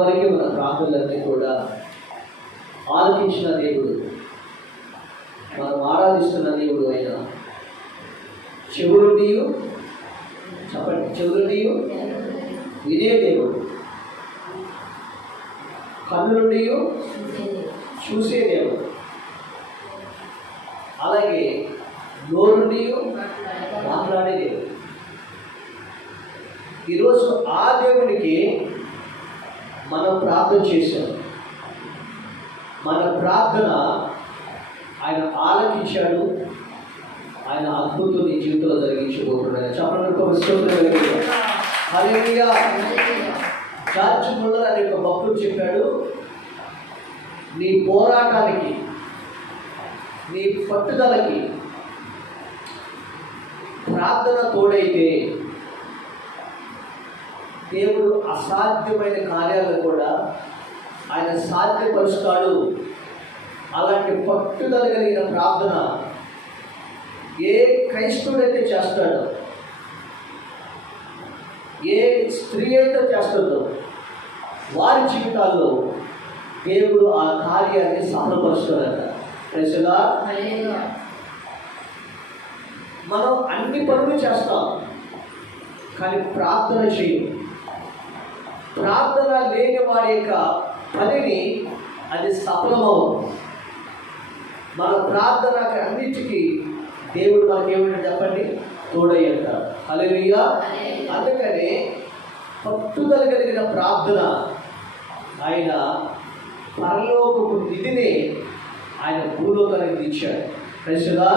ఇంతవరకు మన ప్రార్థనలన్నీ కూడా ఆలకించిన దేవుడు, మనం ఆరాధిస్తున్న దేవుడు అయిన చెవులుండియు, చెప్పండి, చెవులుండియు వినే దేవుడు, కన్నులుండియు చూసే దేవుడు, అలాగే నోరుండియు మాట్లాడే దేవుడు. ఈరోజు ఆ దేవునికి మనం ప్రార్థన చేశాం. మన ప్రార్థన ఆయన ఆలకించాడు. ఆయన అద్భుతం నీ జీవితంలో జరిగించబోతున్నాడు. చెప్పండి. హల్లెలూయా. జార్జ్ ముల్లర్ అనే ఒక భక్తుడు చెప్పాడు, నీ పోరాటానికి, నీ పట్టుదలకి ప్రార్థన తోడైతే దేవుడు అసాధ్యమైన కార్యాలను కూడా ఆయన సాధ్యపరుస్తాడు. అలాంటి పట్టుదల కలిగిన ప్రార్థన ఏ క్రైస్తవుడైతే చేస్తాడో, ఏ స్త్రీ అయితే చేస్తుందో, వారి జీవితాల్లో దేవుడు ఆ కార్యాన్ని సఫలపరుస్తాడట. ప్రజలా, మనం అన్ని పనులు చేస్తాం కానీ ప్రార్థన చేయం. ప్రార్థన లేని వారి యొక్క పనిని అది సఫలమవు. మన ప్రార్థనకి అన్నిటికీ దేవుడు మనకేమిటో చెప్పండి, తోడై అంటారు. హల్లెలూయా. అందుకనే పట్టుదల కలిగిన ప్రార్థన ఆయన పరలోకపు నిధిని ఆయన భూలోకానికి ఇచ్చాడు. ప్రజలా,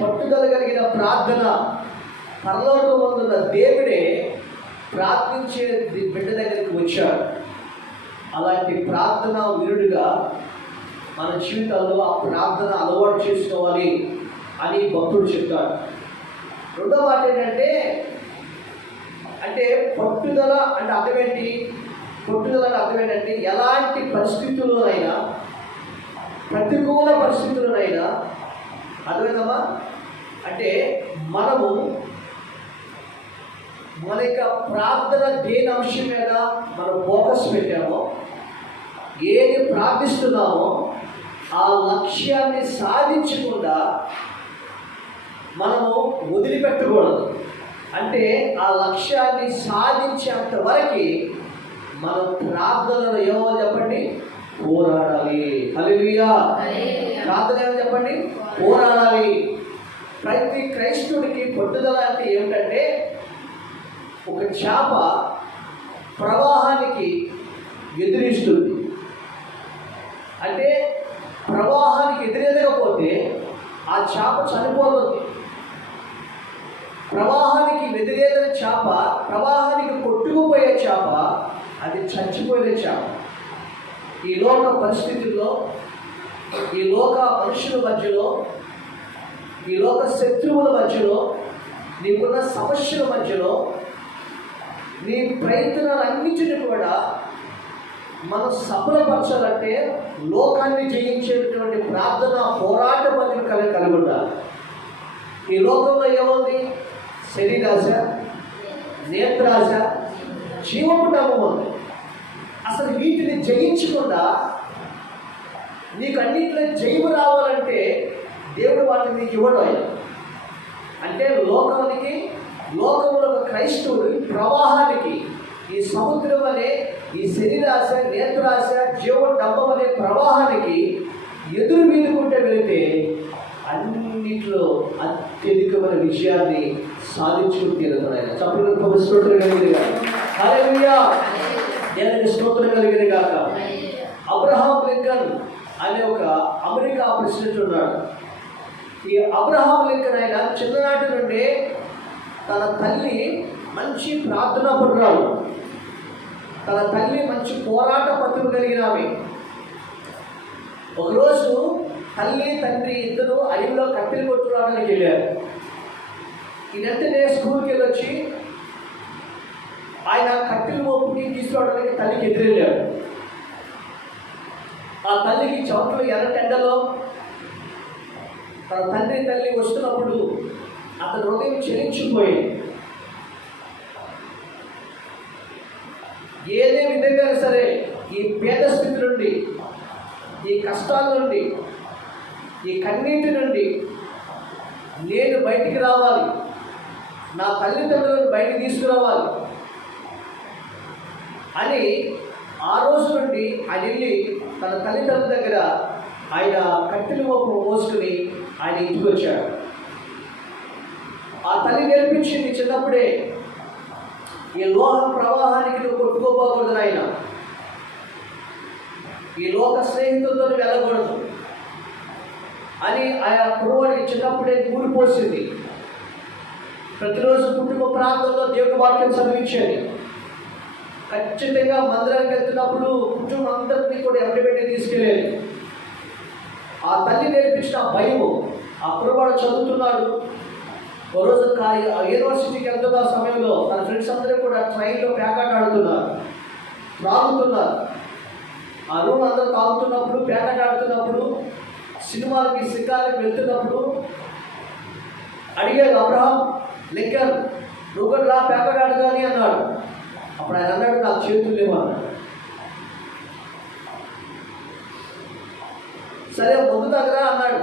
పట్టుదల కలిగిన ప్రార్థన పరలోకమందున్న దేవుడే ప్రార్థించే బిడ్డ దగ్గరికి వచ్చాడు. అలాంటి ప్రార్థన వీరుడిగా మన జీవితాల్లో ఆ ప్రార్థన అలవాటు చేసుకోవాలి అని భక్తుడు చెప్తాడు. రెండో మాట ఏంటంటే, పట్టుదల అంటే అర్థమేంటి? పట్టుదల అంటే అర్థం ఏంటంటే, ఎలాంటి పరిస్థితుల్లోనైనా, ప్రతికూల పరిస్థితుల్లోనైనా, అర్థమైందమ్మా, అంటే మనము మన యొక్క ప్రార్థన దేని అంశం మీద మనం ఫోకస్ పెట్టామో, ఏది ప్రార్థిస్తున్నామో ఆ లక్ష్యాన్ని సాధించకుండా మనము వదిలిపెట్టకూడదు. అంటే ఆ లక్ష్యాన్ని సాధించేంత వరకు మనం ప్రార్థనలో ఏమో చెప్పండి, పోరాడాలి. హల్లెలూయా. ప్రార్థన ఏమో చెప్పండి, పోరాడాలి. ప్రతి క్రైస్తవుడికి పట్టుదల అంటే ఏమిటంటే, ఒక చేప ప్రవాహానికి ఎదిరిస్తుంది. అంటే ప్రవాహానికి ఎదురెదకపోతే ఆ చేప చనిపోతుంది. ప్రవాహానికి ఎదురేదిన చేప, ప్రవాహానికి కొట్టుకుపోయే చేప, అది చచ్చిపోయే చేప. ఈ లోక పరిస్థితుల్లో, ఈ లోక మనుషుల మధ్యలో, ఈ లోక శత్రువుల మధ్యలో, నీకున్న సమస్యల మధ్యలో, నీ ప్రయత్నాలన్నింటినీ కూడా మనం సఫలపరచాలంటే లోకాన్ని జయించేటటువంటి ప్రార్థన పోరాట పద్ధతి కలిగి ఉండాలి. ఈ లోకంలో ఏముంది? శరీరాశ, నేత్రాశ, జీవపు డబ్బు ఉంది. అసలు వీటిని జయించకుండా నీకు అన్నింటిలో జయము రావాలంటే దేవుడు వాటిని నీకు ఇవ్వడం. అంటే లోకంలో క్రైస్తవుడు ప్రవాహానికి, ఈ సముద్రం అనే, ఈ శరీరాశ, నేత్రాశ, జీవ డబ్బం అనే ప్రవాహానికి ఎదురు మీదుకుంటే వెళితే అన్నింటిలో అత్యధికమైన విజయాన్ని సాధించుకుని తీరుతున్నాయి. చప్పట్లు స్తోత్రం కలిగింది కాక. హల్లెలూయా. దేవునికి స్తోత్రం కలిగింది కాక. అబ్రహాం లింకన్ అనే ఒక అమెరికా ప్రెసిడెంట్ ఉన్నాడు. ఈ అబ్రహాం లింకన్ ఆయన చిన్ననాటి నుండి తన తల్లి మంచి ప్రార్థనా పరురాలు, తన తల్లి మంచి పోరాట పట్టులు కలిగిన ఆమె. ఒకరోజు తల్లి తండ్రి ఇద్దరు అడవిలో కట్టెలు కొట్టుకోవడానికి వెళ్ళారు. ఈ వెంటనే స్కూల్కి వెళ్ళొచ్చి ఆయన కట్టెలు మోపుని తీసుకురావడానికి తల్లికి ఎదురెళ్ళాడు. ఆ తల్లికి చౌట్లు ఎర్రటెండలో తన తల్లి వస్తున్నప్పుడు అతని హృదయం చెలించిపోయింది. ఏదే విధంగా సరే ఈ పేద స్థితి నుండి, ఈ కష్టాల నుండి, ఈ కన్నీటి నుండి నేను బయటికి రావాలి, నా తల్లిదండ్రులను బయటికి తీసుకురావాలి అని ఆ రోజు నుండి ఆయన వెళ్ళి తన తల్లిదండ్రుల దగ్గర ఆయన కట్టెల మోపు మోసుకుని ఆయన ఇంటికి వచ్చాడు. ఆ తల్లి నేర్పించింది చిన్నప్పుడే, ఈ లోక ప్రవాహానికి నువ్వు కొట్టుకోపోకూడదు నాయన, ఈ లోక స్నేహితులతో వెళ్ళకూడదు అని ఆయా కుర్రవాడికి చిన్నప్పుడే ఊరిపోసింది. ప్రతిరోజు కుటుంబ ప్రాంతంలో దేవుని వాక్యం చదివించేది. ఖచ్చితంగా మందిరానికి వెళ్తున్నప్పుడు కుటుంబం అందరినీ కూడా ఎవరిపెట్టి తీసుకెళ్ళేది. ఆ తల్లి నేర్పించిన భయము, ఆ కుర్రవాడు చదువుతున్నాడు. ఒక రోజు యూనివర్సిటీకి వెళ్తున్న సమయంలో తన ఫ్రెండ్స్ అందరూ కూడా ట్రైన్లో పేకాట ఆడుతున్నారు, తాగుతున్నారు. ఆ రూమ్ అందరూ తాగుతున్నప్పుడు, పేకాట ఆడుతున్నప్పుడు, సినిమాలకి షికార్లకి వెళ్తున్నప్పుడు అడిగాడు, అబ్రహాం లింకన్ నువ్వు కూడా రా పేకాట ఆడుగాని అన్నాడు. అప్పుడు ఆయన అన్నాడు, నాకు చేతులు లేవు అన్నాడు. సరే ముందు దగ్గర అన్నాడు,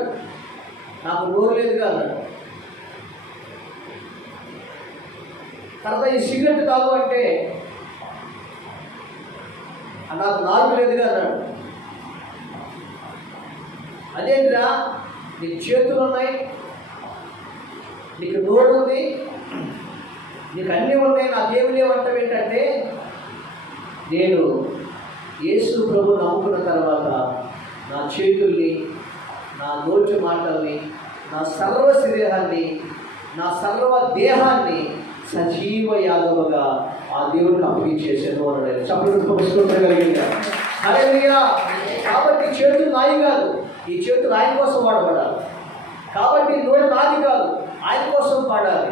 నాకు నోరు లేదుగా అన్నాడు. తర్వాత ఈ సిగరెట్ తాగు అంటే నాకు నాలుగు లేదుగా అన్నాడు. అదేంటిరా నీకు చేతులు ఉన్నాయి, నీకు నోరు ఉంది, నీకు అన్నీ ఉన్నాయి, నాకేమి లేవంటాం ఏంటంటే, నేను యేసు ప్రభు నమ్ముకున్న తర్వాత నా చేతుల్ని, నా నోటి మాటల్ని, నా సర్వ శరీరాన్ని, నా సర్వ దేహాన్ని సజీవ యాగముగా ఆ దేవుడికి అప్పగించేసాను అన్నాడు. చెప్పగలిగిందా? హల్లెలూయా. కాబట్టి చేతులు నాయి కాదు, ఈ చేతులు ఆయన కోసం వాడబడాలి. కాబట్టి నోరు నాది కాదు, ఆయన కోసం పాడాలి.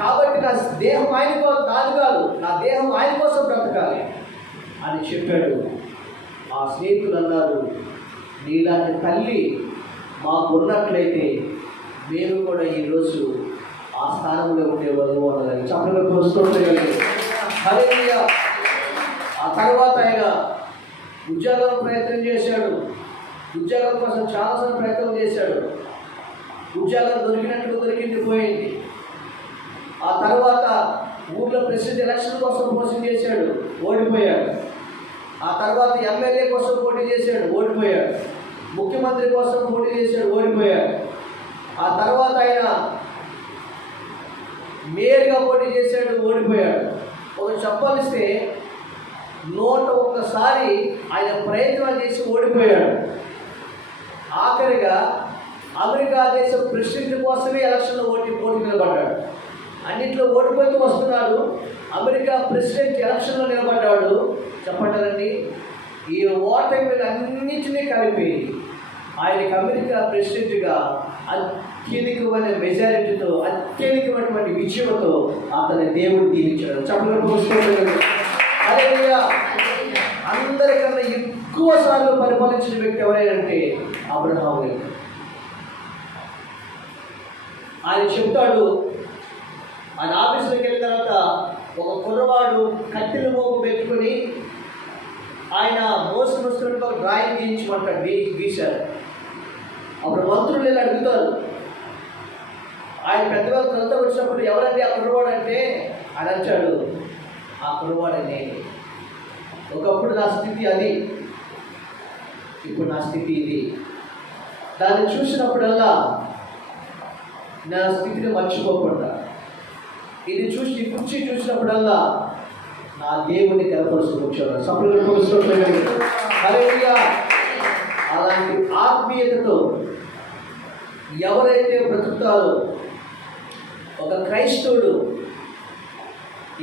కాబట్టి నా దేహం ఆయన కోసం నాది కాదు, నా దేహం ఆయన కోసం బ్రతకాలి అని చెప్పాడు. ఆ స్నేహితులు అన్నారు, నీలాంటి తల్లి మాకు ఉన్నట్లయితే మేము కూడా ఈరోజు ఆ స్థానంలో ఉండేవాళ్ళు అన్నది. చెప్పగలిగి హల్లెలూయా. ఆ తర్వాత ఆయన ఉద్యోగం ప్రయత్నం చేశాడు. ఉద్యోగం కోసం చాలాసార్లు ప్రయత్నం చేశాడు. ఉద్యోగం దొరికింది పోయింది. ఆ తర్వాత ఊర్లో ప్రెసిడెంట్ ఎలక్షన్ కోసం పోటీ చేశాడు, ఓడిపోయాడు. ఆ తర్వాత ఎమ్మెల్యే కోసం పోటీ చేశాడు, ఓడిపోయాడు. ముఖ్యమంత్రి కోసం పోటీ చేశాడు, ఓడిపోయాడు. ఆ తర్వాత ఆయన మేయర్గా పోటీ చేశాడు, ఓడిపోయాడు. ఒక చెప్పాలిస్తే 101 ఆయన ప్రయత్నాలు చేసి ఓడిపోయాడు. ఆఖరిగా అమెరికా దేశ ప్రెసిడెంట్ కోసమే ఎలక్షన్లో పోటీ నిలబడ్డాడు. అన్నింటిలో ఓడిపోతూ వస్తున్నాడు. అమెరికా ప్రెసిడెంట్ ఎలక్షన్లో నిలబడ్డాడు. చెప్పంటారండి, ఈ ఓటమిలు అన్నింటినీ కలిపి ఆయనకి అమెరికా ప్రెసిడెంట్గా అత్యధికమైన మెజారిటీతో, అత్యధికమైనటువంటి విజయంతో అతని దేవుడు దీవించాడు. చెప్పగలిగి హల్లెలూయా. అందరికన్నా ఎక్కువ సార్లు పరిపాలించిన వ్యక్తి ఎవరైనంటే అబ్రహాము. ఆయన చెప్తాడు, ఆయన ఆఫీసులోకి వెళ్ళిన తర్వాత ఒక కుర్రవాడు కట్టెల మోపు పెట్టుకుని ఆయన మోసుకుంటూ ఒక డ్రాయింగ్ గీయించమంటాడు, గీశారు. అప్పుడు మంత్రులు వెళ్ళి అడుగుతారు. ఆయన పెద్దవాళ్ళు తనతో వచ్చినప్పుడు ఎవరండి ఆ కుర్రవాడు అంటే ఆయన అంటాడు, ఆ కుర్రవాడని ఒకప్పుడు నా స్థితి అది, ఇప్పుడు నా స్థితి ఇది. దాన్ని చూసినప్పుడల్లా నా స్థితిని మర్చిపోకుండా, ఇది చూసి కుర్చీ చూసినప్పుడల్లా నా దేవుని కనపరుచుకుంటాడు. హల్లెలూయా. అలాంటి ఆత్మీయతతో ఎవరైతే బ్రతుకుతారో, ఒక క్రైస్తవుడు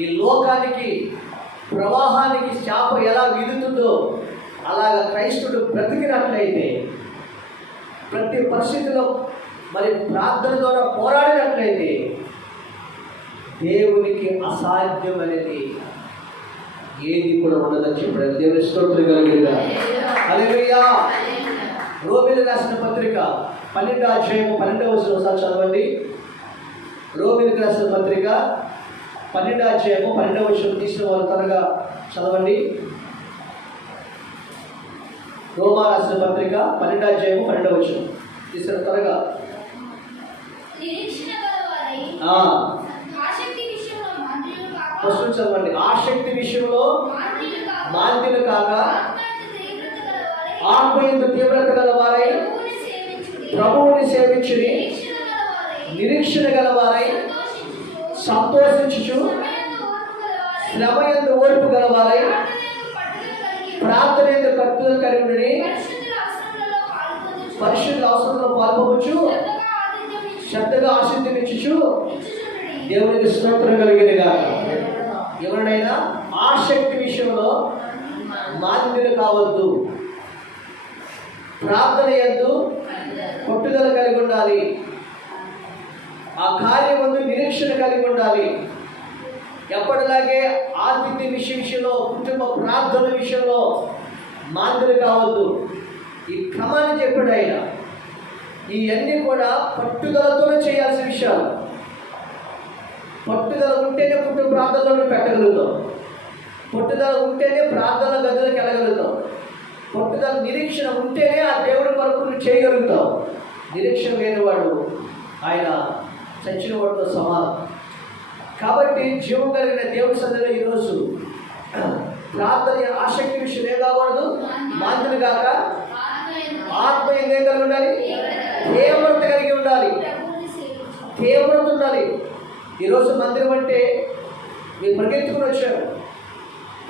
ఈ లోకానికి ప్రవాహానికి శాప ఎలా విడుతుందో అలాగ క్రైస్తవుడు బ్రతికినట్లయితే, ప్రతి పరిస్థితిలో మరి ప్రార్థన ద్వారా పోరాడినట్లయితే దేవునికి అసాధ్యం అనేది ఏది కూడా ఉండదని చెప్పాడు. దేవుని స్తోత్రం కలిగిందా? హల్లెలూయా. రోమీయులకు రాసిన పత్రిక 12వ అధ్యాయము 12వ వచనం ఒకసారి చదవండి. రోమీయులకు రాసిన పత్రిక 12వ అధ్యాయము 12వ వచనం తీసిన వాళ్ళు త్వరగా చదవండి. రోమా రాసిన పత్రిక 12:12 తీసుకున్న త్వరగా. ఫస్ట్ చదవండి. ఆసక్తి విషయంలో మాంద్యులు కాక ఆత్మయందు తీవ్రత గలవారై ప్రభువుని సేవించుని నిరీక్షణ గలవారై సంతోషించుచు శ్రమయందు ఓర్పు గలవారై ప్రార్థన యందు కట్టుదల కలిగి ఉండుడి పరిశుద్ధ అవసరంలో పాల్పొచ్చు శ్రద్ధగా ఆశీర్వదించుచు దేవునికి స్తోత్రం కలిగినగా. ఎవరినైనా ఆసక్తి విషయంలో మాంద్యులు కావద్దు. ప్రార్థన యందు పట్టుదల కలిగి ఉండాలి. ఆ కార్యం ముందు నిరీక్షణ కలిగి ఉండాలి. ఎప్పటిలాగే ఆర్థిక విషయంలో, కుటుంబ ప్రార్థన విషయంలో మాంద్యులు కావద్దు. ఈ క్రమాన్ని చెప్పాడు ఆయన. ఇవన్నీ కూడా పట్టుదలతోనే చేయాల్సిన విషయాలు. పట్టుదల ఉంటేనే కుటుంబ ప్రార్థనలో పెట్టగలుగుతాం. పట్టుదల ఉంటేనే ప్రార్థన గదులకు వెళ్ళగలుగుతాం. పట్టుదల నిరీక్షణ ఉంటేనే ఆ దేవుడి వరకు నువ్వు చేయగలుగుతావు. నిరీక్షణ లేనివాడు ఆయన చచ్చిన వాడితో సమానం. కాబట్టి జీవం కలిగిన దేవుడి సన్నిధిలో ఈరోజు ప్రార్థన ఆసక్తి విషయం ఏం కాకూడదు, మాంద్యులు కాక ఆత్మీయం ఏం కలిగి ఉండాలి, తీవ్రత కలిగి ఉండాలి, తీవ్రత ఉండాలి. ఈరోజు మందిరం అంటే మీరు పరిగెత్తుకుని వచ్చారు.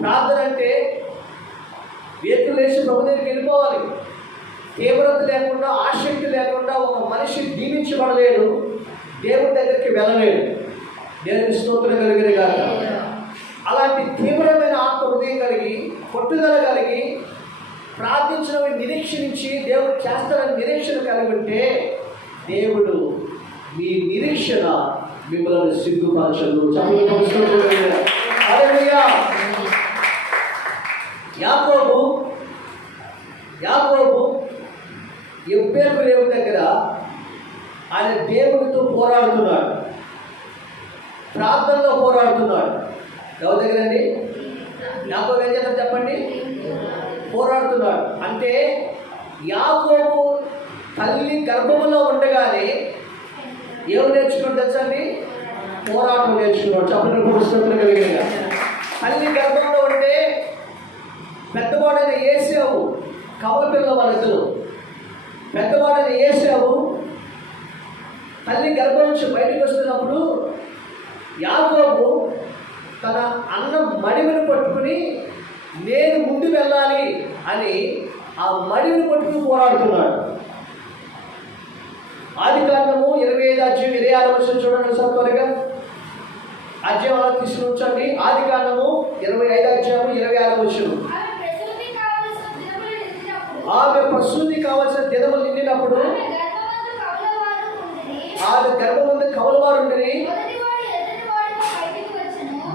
ప్రార్థన అంటే వేతులు వేసి ప్రభు దగ్గరికి వెళ్ళిపోవాలి. తీవ్రత లేకుండా, ఆసక్తి లేకుండా ఒక మనిషి దీవించబడలేడు, దేవుడి దగ్గరికి వెళ్ళలేడు. దేవుని స్తోత్రం కలిగిన కాక. అలాంటి తీవ్రమైన ఆత్మ హృదయం కలిగి, పట్టుదల కలిగి, ప్రార్థించడం నిరీక్షించి దేవుడు చేస్తారని నిరీక్షణ కలిగి ఉంటే దేవుడు మీ నిరీక్షణ మిమ్మల్ని సిగ్గుపరచదు. యాకోబు ఎబ్బేలు దేవుడి దగ్గర ఆయన దేవుడితో పోరాడుతున్నాడు, ప్రార్థనలో పోరాడుతున్నాడు. ఎవరి దగ్గర అండి? యాకోబు ఏం చేస్తాడు చెప్పండి? పోరాడుతున్నాడు. అంటే యాకోబు తల్లి గర్భంలో ఉండగానే ఏం నేర్చుకున్నాడు తెలుసండి? పోరాటం నేర్చుకున్నాడు. చెప్పండి పురుషులు కలిగిన. తల్లి గర్భంలో ఉంటే పెద్దవాడైన ఏసావు, కవల పిల్ల వాళ్ళిద్దరు. పెద్దవాడైన ఏసావు తల్లి గర్భం నుంచి బయటకు వస్తున్నప్పుడు యాకోబు తన అన్నం మడివిని పట్టుకుని నేను ముందు వెళ్ళాలి అని ఆ మడివిని పట్టుకుని పోరాడుతున్నాడు. ఆదికాండము 25:26 చూడండి సార్ త్వరగా. అధ్యాయం అలా తీసుకుని ఉంచండి. ఆదికాండము 25:26. ఆమె ప్రసూతి కావలసిన దినములు నిండినప్పుడు ఆమె గర్భమందు కవలవారు ఉండి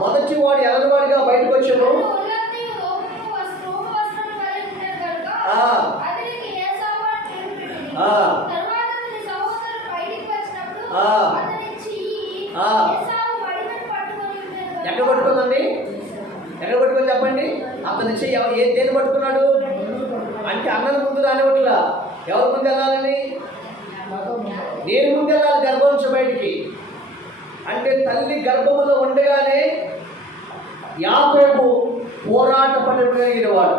మొదటి వాడు ఎల్లవాడిగా బయటకు వచ్చాను. ఎక్కడ పట్టుకుందండి? ఎక్కడ పట్టుకొని చెప్పండి. అతని చెయ్యి దేన్ని పట్టుకున్నాడు అంటే అన్నది ముందు రానివట్లా. ఎవరి ముందు వెళ్ళాలని? నేను ముందు వెళ్ళాలి గర్భం నుంచి బయటికి. అంటే తల్లి గర్భములో ఉండగానే యాకోబు పోరాట పడిపోయినవాడు,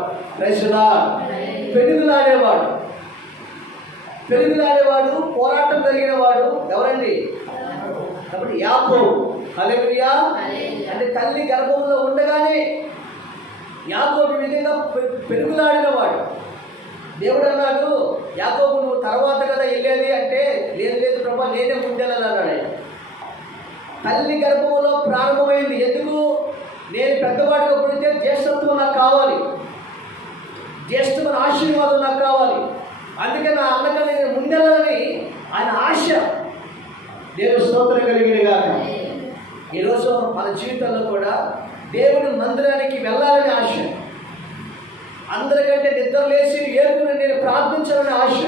పెరుగులాడేవాడు, పోరాటం కలిగిన వాడు ఎవరండి? కాబట్టి యాకోబు. హల్లెలూయా. అంటే తల్లి గర్భంలో ఉండగానే యాకోబు విధంగా పెరుగులాడినవాడు. దేవుడు అన్నాడు, యాకోబు నువ్వు తర్వాత కదా వెళ్ళేది అంటే, లేదు ప్రభా నేనే ముందెళ్ళాలన్నాడు. తల్లి గర్భంలో ప్రారంభమైంది. ఎందుకు? నేను పెద్దవాడిగా పుడితే జ్యేష్ఠత్వం నాకు కావాలి, జ్యేష్ఠమైన ఆశీర్వాదం నాకు కావాలి. అందుకే నా అన్నకన్నా నేను ముందెళ్ళాలని ఆయన ఆశ. దేవుని స్తోత్రం కలిగిన గాక. ఈరోజు మన జీవితంలో కూడా దేవుని మందిరానికి వెళ్ళాలని ఆశ, అందరికంటే నిద్ర లేచి ఏడుకుని నేను ప్రార్థించాలని ఆశ,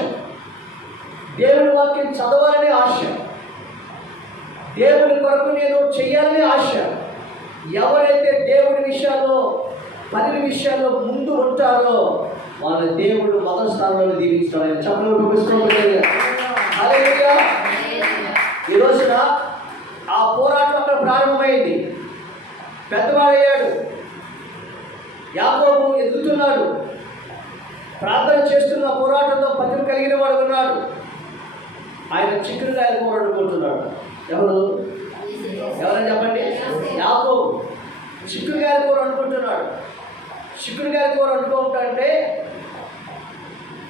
దేవుని వాక్యం చదవాలని ఆశ, దేవుని కొరకు నేను చెయ్యాలని ఆశ. ఎవరైతే దేవుడి విషయాల్లో పని విషయాల్లో ముందు ఉంటారో వాళ్ళ దేవుడు మొదటి స్థానంలో దీవిస్తాడు. చెప్పలేదు. హల్లెలూయా. ఈ రోజున ఆ పోరాటం అక్కడ ప్రారంభమైంది. పెద్దవాడయ్యాడు, యాకోబు ఎదుగుతున్నాడు, ప్రార్థన చేస్తున్న పోరాటంలో పతిని కలిగిన వాడు ఉన్నాడు. ఆయన చిక్కుడుకాయల కూర వండుకుంటున్నాడు. ఎవరని చెప్పండి? యాకోబు చిక్కుడుకాయల కూర వండుకుంటున్నాడు. చిక్కుడుకాయల కూర వండుకుంటే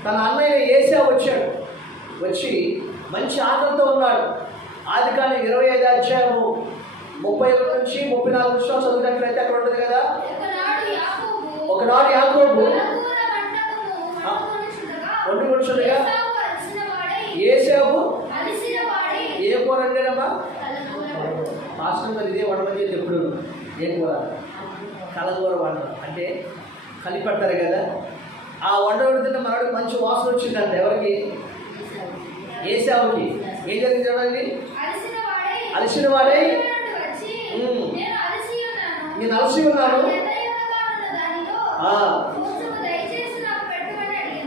తన అన్నయ్య ఏశావు వచ్చాడు. వచ్చి మంచి ఆనందంతో ఉన్నాడు. ఆదికాండం 25 అధ్యాయము 31 నుంచి 34 చదివినట్లయితే అక్కడ ఉంటుంది కదా. ఒకనాడు యాకోబు వండుకుంటుండగా ఏశావు ఏ కూర అంటేనమ్మా? పాస్టర్ ఇదే వండమని చెప్పి ఎప్పుడు ఏ కూర? కలగూర వండడం అంటే కలిపెడతారు కదా. ఆ వండ వండుతుంటే మనకు మంచి వాసన వచ్చిందంట. ఎవరికి? ఏశావుకి. ఏం జరిగింది చూడండి. అలసిన వాడే నేను అలసి ఉన్నాను,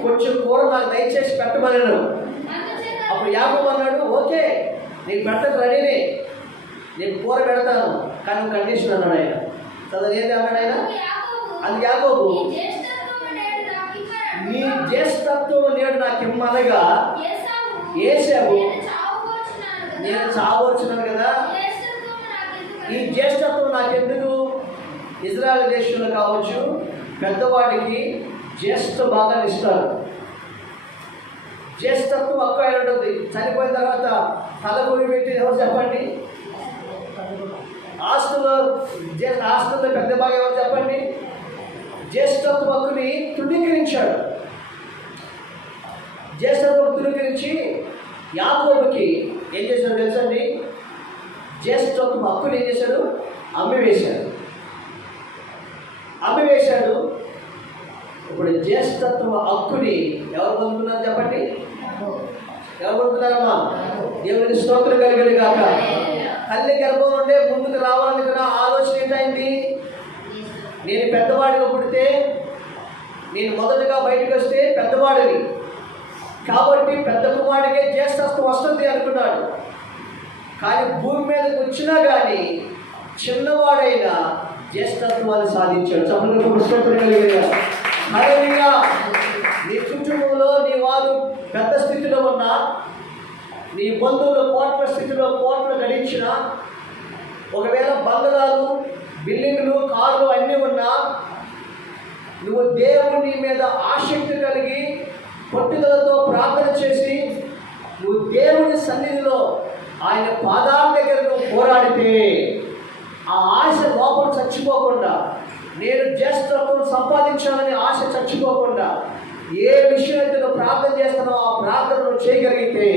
కొంచెం కూర నాకు దయచేసి పెట్టమన్నాను. అప్పుడు యాకోబు అన్నాడు, ఓకే నీకు పెట్టకు రెడీనే, నేను కూర పెడతాను, కానీ కండిషన్ అన్నాడు ఆయన. చదువు ఏంటి అన్నాడు ఆయన? అది యాకోబు, నీ జ్యేష్ఠత్వం నేడు నాకు ఇమ్మనగా ఏశావు నేను చావచ్చున్నాను కదా, ఈ జ్యేష్ఠత్వం నాకెందుకు? ఇజ్రాయెల్ దేశంలో కావచ్చు పెద్దవాడికి జ్యేష్ఠ భాగాన్ని ఇస్తారు. జ్యేష్ఠత్వం హక్కు అయి ఉంటుంది. చనిపోయిన తర్వాత తలగొడి పెట్టి ఎవరు చెప్పండి? ఆస్తుల్లో పెద్ద భాగం ఎవరు చెప్పండి? జ్యేష్ఠత్వ హక్కుని తృణీకరించాడు. జ్యేష్ఠత్వం తృణీకరించి యాకోబుకి ఏం చేశాడు తెలుసండి? జ్యేష్ఠత్వ హక్కుని ఏం చేశాడు? అమ్మివేశాడు. ఇప్పుడు జ్యేష్ఠత్వ హక్కుని ఎవరు పొందుతున్నారు చెప్పండి? ఎవరు పొందుతున్నారమ్మా? దేవునికి స్తోత్రం కలిగేది కాక. తల్లి గర్భం నుండే ముందుకు రావాలనుకున్న ఆలోచన ఏంటైంది? నేను పెద్దవాడిగా పుడితే, నేను మొదటగా బయటకు వస్తే పెద్దవాడిని కాబట్టి పెద్ద కుమారుడికే జ్యేష్ఠత్వం వస్తుంది అనుకున్నాడు. కానీ భూమి మీదకి వచ్చినా కానీ చిన్నవాడైన జ్యేష్ఠత్వాన్ని సాధించాడు. హల్లెలూయా. నీ కుటుంబంలో నీ వారు పెద్ద స్థితిలో ఉన్నా, నీ బంధువులు కోట్ల స్థితిలో కోట్లు గడించిన, ఒకవేళ బంగళాలు, బిల్డింగ్లు, కార్లు అన్నీ ఉన్నా, నువ్వు దేవుని మీద ఆసక్తి కలిగి పట్టుదలతో ప్రార్థన చేసి నువ్వు దేవుని సన్నిధిలో ఆయన పాదాల దగ్గర నువ్వు పోరాడితే, ఆ ఆశ లోపల చచ్చిపోకుండా, నేను జ్యేష్ఠత్వం సంపాదించాలని ఆశ చచ్చిపోకుండా, ఏ విషయం అయితే నువ్వు ప్రార్థన చేస్తానో ఆ ప్రార్థనను చేయగలిగితే,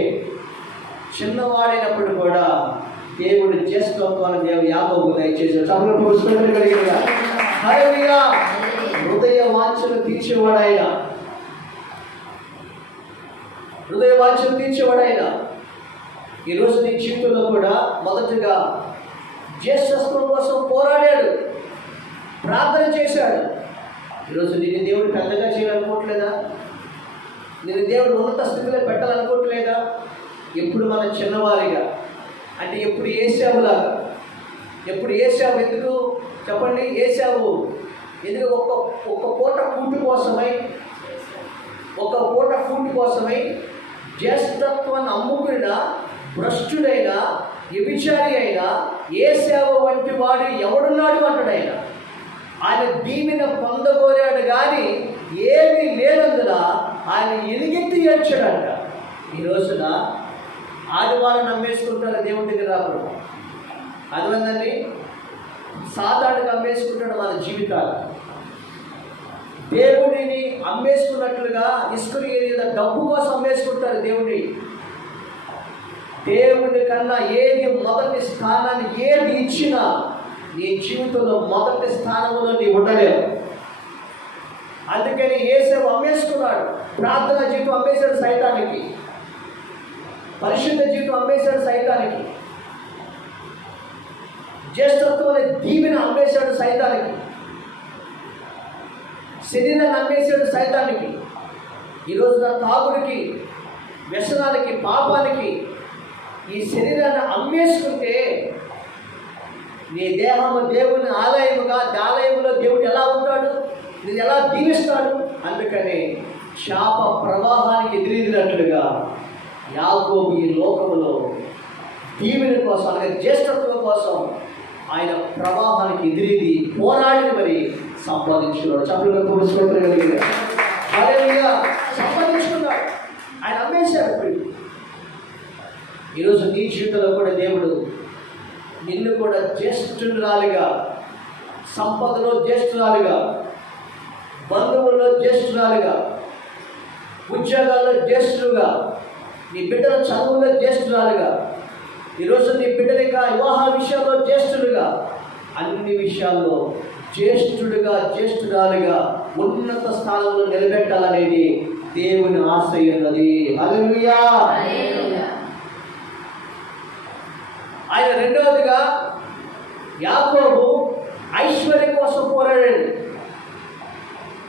చిన్నవాడైనప్పుడు కూడా దేవుడు జ్యేష్ఠత్వాన్ని దేవుడు యాకోబుకు దయచేశాడు. హల్లెలూయా. హృదయ వాంఛను తీర్చేవాడైనా, ఈరోజు నీ జీవితంలో కూడా మొదటగా జ్యేష్ఠత్వం కోసం పోరాడాడు, ప్రార్థన చేశాడు. ఈరోజు నేను దేవుడు పెద్దగా చేయాలనుకోవట్లేదా? నేను దేవుడు ఉన్నత స్థితిలో పెట్టాలనుకోవట్లేదా? ఎప్పుడు మనం చిన్నవారిగా, అంటే ఎప్పుడు ఏశావులాగా. ఎప్పుడు ఏశావు ఎందుకు చెప్పండి? ఏశావు ఎందుకు? ఒక్క పూట కూటి కోసమై జ్యేష్ఠత్వాన్ని అమ్ముకున్న భ్రష్టుడైన, వ్యభిచారి అయిన ఏశావు వంటి వాడు ఎవడున్నాడు అంటాడు ఆయన. ఆయన దీవెన పొందబోయాడు కానీ ఏమీ లేనందున ఆయన ఎలుగెత్తి ఏడ్చాడంట. ఈ రోజున ఆదివారం నమ్మేసుకుంటారు దేవుడి దగ్గర రాకూడదు. అర్థమైందండి? సాతానుడికి అమ్మేసుకుంటాడు మన జీవితాలు. దేవుడిని అమ్మేసుకున్నట్లుగా ఇసుకుని డబ్బు కోసం అమ్మేసుకుంటారు దేవుడిని. దేవుడి కన్నా ఏది మొదటి స్థానాన్ని ఏది ఇచ్చినా నీ జీవితంలో మొదటి స్థానంలో నీ ఉండలేవు. అందుకని యేసేపు అమ్మేసుకున్నాడు. ప్రార్థన జీవితం అమ్మేశాడు సైతానికి, పరిశుద్ధ జీవితం అమ్మేశాడు సైతానికి, జ్యేష్ఠత్వం అనే దీవెన అమ్మేశాడు సైతానికి. శరీరాన్ని అమ్మేశాడు సైతానికి. ఈరోజు నా తాగుడికి, వ్యసనానికి, పాపానికి ఈ శరీరాన్ని అమ్మేసుకుంటే నీ దేహము దేవుని ఆలయముగా, ఆలయంలో దేవుడు ఎలా ఉంటాడు, నేను ఎలా దీవిస్తాడు. అందుకని శాప ప్రవాహానికి ఎదిరినట్లుగా యాకోబు ఈ లోకములో దీవెన కోసం, అలాగే జ్యేష్ఠత్వం కోసం ఆయన ప్రవాహానికి ఎదిరిది పోరాడి మరి సంపాదించుకున్నాడు. చప్పట్లు సంపాదించుకున్నాడు. ఆయన అమ్మేశాడు. ఈరోజు నీ జీవితంలో కూడా దేవుడు నిన్ను కూడా జ్యేష్ఠురాలిగా, సంపదలో జ్యేష్ఠురాలిగా, బంధువుల్లో జ్యేష్ఠురాలిగా, ఉద్యోగాల్లో జ్యేష్ఠులుగా, నీ బిడ్డల చదువులో జ్యేష్ఠురాలుగా, ఈరోజు నీ బిడ్డల యొక్క వివాహ విషయాల్లో జ్యేష్ఠులుగా, అన్ని విషయాల్లో జ్యేష్ఠుడిగా, జ్యేష్ఠురాలుగా ఉన్నత స్థానంలో నిలబెట్టాలనేది దేవుని ఆశ ఉన్నది. హల్లెలూయా. ఆయన రెండవదిగా యాకోబు ఐశ్వర్యం కోసం పోరాడాడు.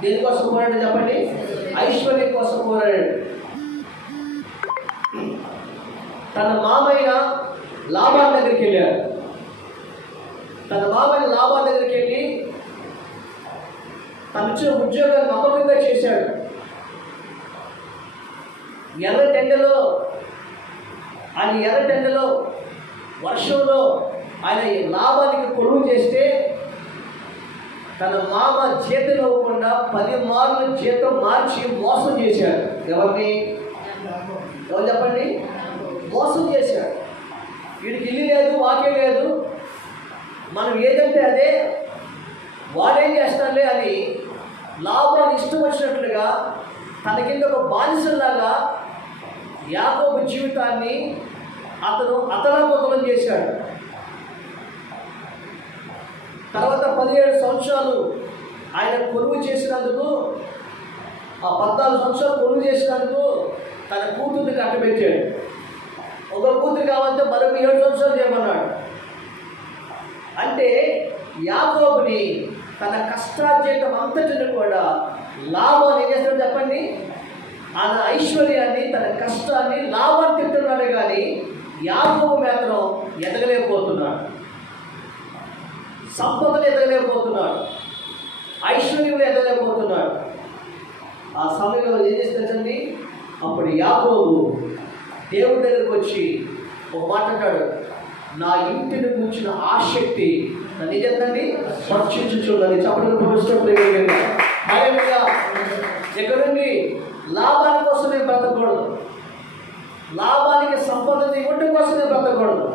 దేనికోసం పోరాడాడు చెప్పండి? ఐశ్వర్యం కోసం పోరాడాడు. తన మామయ్య లాబాన్ దగ్గరికి వెళ్ళాడు. తన మామయ్య లాబాన్ దగ్గరికి వెళ్ళి తను ఇచ్చిన ఉద్యోగాన్ని నమ్మకంగా చేశాడు. ఎర్ర టెండలో వర్షంలో ఆయన లాభానికి కొలువు చేస్తే తన మామ జీతం ఇవ్వకుండా 10 మార్లు జీతం మార్చి మోసం చేశాడు. ఎవరు చెప్పండి? మోసం చేశాడు. వీడికి ఇల్లు లేదు, వాకే లేదు, మనం ఏదంటే అదే, వాడేం చేస్తాడులే అని లాభాన్ని ఇష్టం వచ్చినట్లుగా తన కింద ఒక బానిసలాగా యాకోబు జీవితాన్ని అతను అతలాకుతలం చేశాడు. తర్వాత 17 సంవత్సరాలు ఆయన కొలువు చేసినందుకు, ఆ 14 సంవత్సరాలు కొలువు చేసినందుకు తన కూతుర్ని కట్టబెట్టాడు. ఒక కూతురు కావాలంటే మరొక 7 సంవత్సరాలు చేయమన్నాడు. అంటే యాకోబుని తన కష్టార్జితం అంతటిని కూడా లాభాన్ని ఏం చేస్తాడు చెప్పండి? ఆయన ఐశ్వర్యాన్ని, తన కష్టాన్ని లాభాన్ని తింటున్నాడే కానీ యాకోబు మాత్రం ఎదగలేకపోతున్నాడు. సంపదలు ఎదగలేకపోతున్నాడు. ఐశ్వర్యంలో ఎదగలేకపోతున్నాడు. ఆ సమయంలో ఏం చేస్తుందండి? అప్పుడు యాకోబు దేవుడి దగ్గరకు వచ్చి ఒక మాట అంటాడు, నా ఇంటిని కూర్చున్న ఆసక్తి నన్ను నిజండి స్పర్శించుచున్నది. చెప్పడం ఇక్కడ నుండి లాభాల కోసం నేను బ్రతకూడదు, లాభానికి సంపదని ఇవ్వడం కోసం నేను బ్రతకూడదు.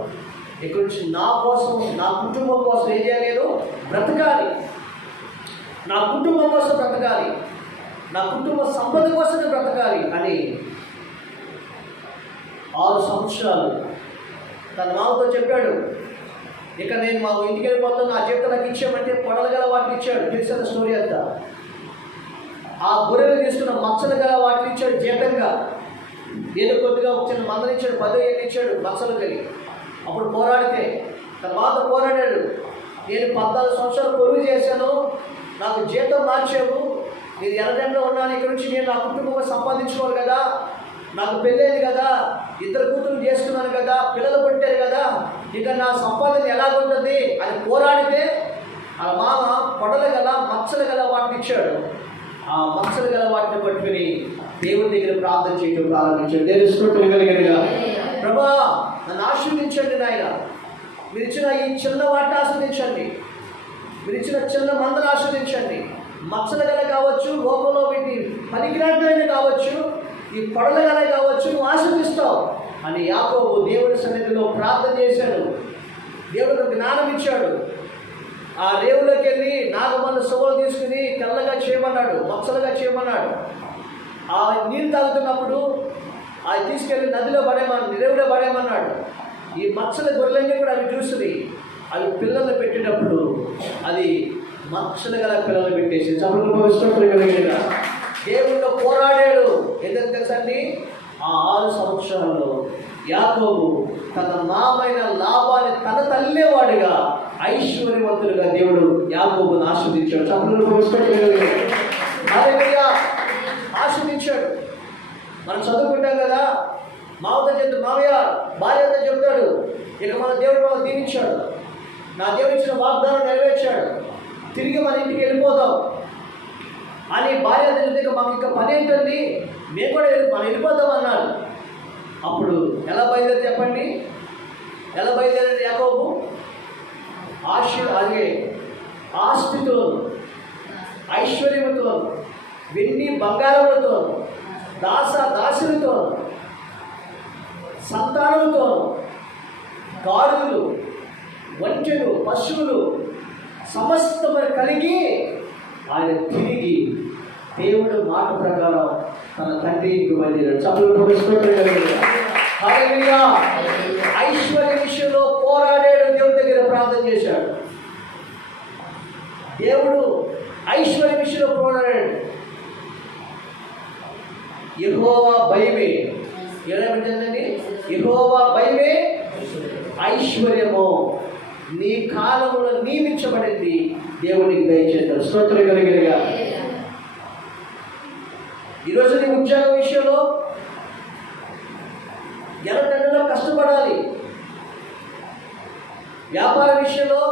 ఇక్కడ నుంచి నా కోసం, నా కుటుంబం కోసం ఏం చేయలేదు, బ్రతకాలి. నా కుటుంబం కోసం బ్రతకాలి, నా కుటుంబ సంపద కోసమే బ్రతకాలి అని 6 సంవత్సరాలు తన మామతో చెప్పాడు. ఇక నేను మా ఇంటికి వెళ్ళిపోతాను, నా జీవితం నాకు ఇచ్చామంటే పొడలు గల వాటిని ఇచ్చాడు. తెలిసిన స్టోరీ అంతా. ఆ గొర్రెలు తీసుకున్న మచ్చలు గల వాటిని ఇచ్చాడు జీతంగా. ఏదో కొద్దిగా చిన్న మందలు ఇచ్చాడు, 10 ఏళ్ళు ఇచ్చాడు మచ్చలు కలిగి. అప్పుడు పోరాడితే తర్వాత పోరాడాడు. నేను 14 సంవత్సరాలు కొలువు చేశాను, నాకు జీతం మార్చావు, నేను ఎర్రజెండలో ఉన్నాను, ఇక్కడ నుంచి నేను నా కుటుంబంగా సంపాదించుకోవాలి కదా, నాకు పెళ్ళేది కదా, 2 కూతురు చేసుకున్నాను కదా, పిల్లలు పుట్టారు కదా, ఇక నా సంపాదన ఎలాగుంటుంది అని పోరాడితే ఆ మామ పొడలు గల మచ్చలు గల వాటిని ఇచ్చాడు. ఆ మచ్చలు గల వాటిని పట్టుకుని దేవుని దగ్గర ప్రార్థన చేయడం ప్రారంభించాడు. దేవునిగా ప్రభా నన్ను ఆశీర్వదించండి నాయన, మీరు ఇచ్చిన ఈ చిన్న వాటిని ఆస్వాదించండి, మీరు ఇచ్చిన చిన్న మందలు ఆస్వాదించండి. మచ్చలు గల కావచ్చు, లోకంలో వీటిని పనికిరాటైన కావచ్చు, ఈ పొడల గల కావచ్చు, నువ్వు ఆశీర్దిస్తావు అని యాకోబు దేవుడి సన్నిధిలో ప్రార్థన చేశాడు. దేవుడు జ్ఞానం ఇచ్చాడు. ఆ రేవులోకి వెళ్ళి నాగమల్ల సువ్వలు తీసుకుని తెల్లగా చేయమన్నాడు, మచ్చలుగా చేయమన్నాడు. ఆ నీళ్ళు తాగుతున్నప్పుడు అది తీసుకెళ్ళి నదిలో రేవులో పడేయమన్నాడు. ఈ మచ్చల గొర్రెలన్నీ కూడా అవి చూసి అవి పిల్లలు పెట్టేటప్పుడు అది మచ్చలు గల పిల్లలు పెట్టేసి చదువుకోగలిగిన దేవుళ్ళో పోరాడాడు. ఎందుకు తెలుసండి? ఆ 6 సంవత్సరాల్లో యాకోబు తన నామైన లాభాన్ని తన తల్లేవాడిగా ఐశ్వర్యవంతులుగా దేవుడు యాకోబును ఆస్వాదించాడు. చదువుకోగలిగిన మనం చదువుకుంటాం కదా, మామతో చెప్తూ మామయ్య భార్యతో చెప్తాడు, ఇక మన దేవుడు మనం దీవించాడు, నా దేవుడు ఇచ్చిన వాగ్దానం నెరవేర్చాడు, తిరిగి మన ఇంటికి వెళ్ళిపోదాం అని భార్య చెప్తే మాకు ఇక పని ఏంటండి, మేము కూడా మనం వెళ్ళిపోదాం అన్నాడు. అప్పుడు ఎలా బయలుదేరి చెప్పండి, ఎలా బయలుదేరండి యాకోబు? అదే ఆస్తితో, ఐశ్వర్యముతో, వెండి బంగారములతో, దాసులతో, సంతానముతో, గాడులు, వంటలు, పశువులు సమస్తము కలిగి ఆయన తిరిగి దేవుడు మాట ప్రకారం తన తండ్రి ఇంటికి బయలుదేరాడు. ఐశ్వర్య విషయంలో పోరాడాడు, దేవుడి దగ్గర ప్రార్థన చేశాడు. దేవుడు ఐశ్వర్య విషయంలో పోరాడాడు. యెహోవా భయమే ఏమంటుందండి? యెహోవా భయమే ఐశ్వర్యము, నీ కాలంలో నియమించబడింది దేవునికి దయచేస్తాడు. స్తోత్రం కలిగినగా. ఈరోజు నీ ఉద్యోగ విషయంలో ఎర్రటెండలో కష్టపడాలి, వ్యాపార విషయంలో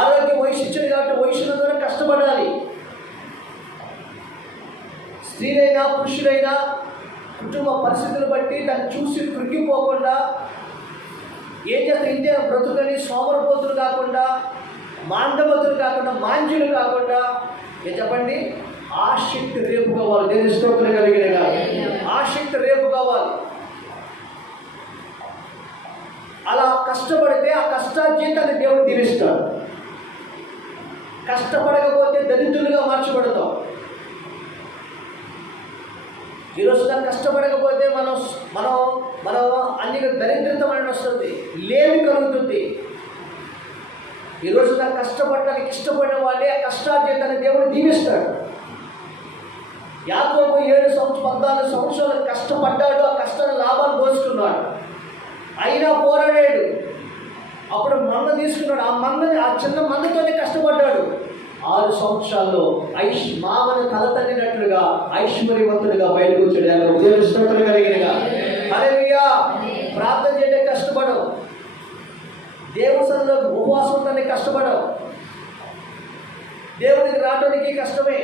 ఆరోగ్యం వయసు ఇచ్చాడు కాబట్టి వయసుల ద్వారా కష్టపడాలి. స్త్రీలైనా పురుషులైనా కుటుంబ పరిస్థితులు బట్టి దాన్ని చూసి కృంగిపోకుండా ఏం చేస్తే ఇంతే బ్రతుకని సోమరపోతులు కాకుండా, మాండవతులు కాకుండా, మాంజ్యులు కాకుండా ఏం చెప్పండి, ఆసక్తి రేపు కావాలి. దేవుని స్తోత్రం కలిగినగా. ఆసక్తి రేపు కావాలి. అలా కష్టపడితే ఆ కష్టార్జితాన్ని దేవుడు దీవిస్తాడు. కష్టపడకపోతే దరిద్రులుగా మార్చబడతాం. ఈరోజు దాన్ని కష్టపడకపోతే మనం మనం మనం అన్ని దరిద్రత అని వస్తుంది, లేమి కలుగుతుంది. ఈరోజు దాన్ని కష్టపడడానికి ఇష్టపడిన వాడే ఆ కష్టార్జితాన్ని దేవుడు దీవిస్తాడు. యాకోబు 14 సంవత్సరాలు కష్టపడ్డాడు, ఆ కష్టాన్ని లాభాలు దోచుకున్నాడు, అయినా పోరాడాడు. అప్పుడు మంద తీసుకున్నాడు, ఆ చిన్న మందతోనే కష్టపడ్డాడు. 6 సంవత్సరాల్లో మామను తల తల్లినట్లుగా ఐశ్వర్యవంతుడిగా బయటకు వచ్చాడు. దేవుని స్తోత్రం కలిగినగా. హల్లెలూయా. ప్రార్థన చేయడానికి కష్టపడవు, దేవుని సన్నిధిలో ఉపవాసం ఉండడానికి కష్టపడవు, దేవుడికి రావడానికి కష్టమే,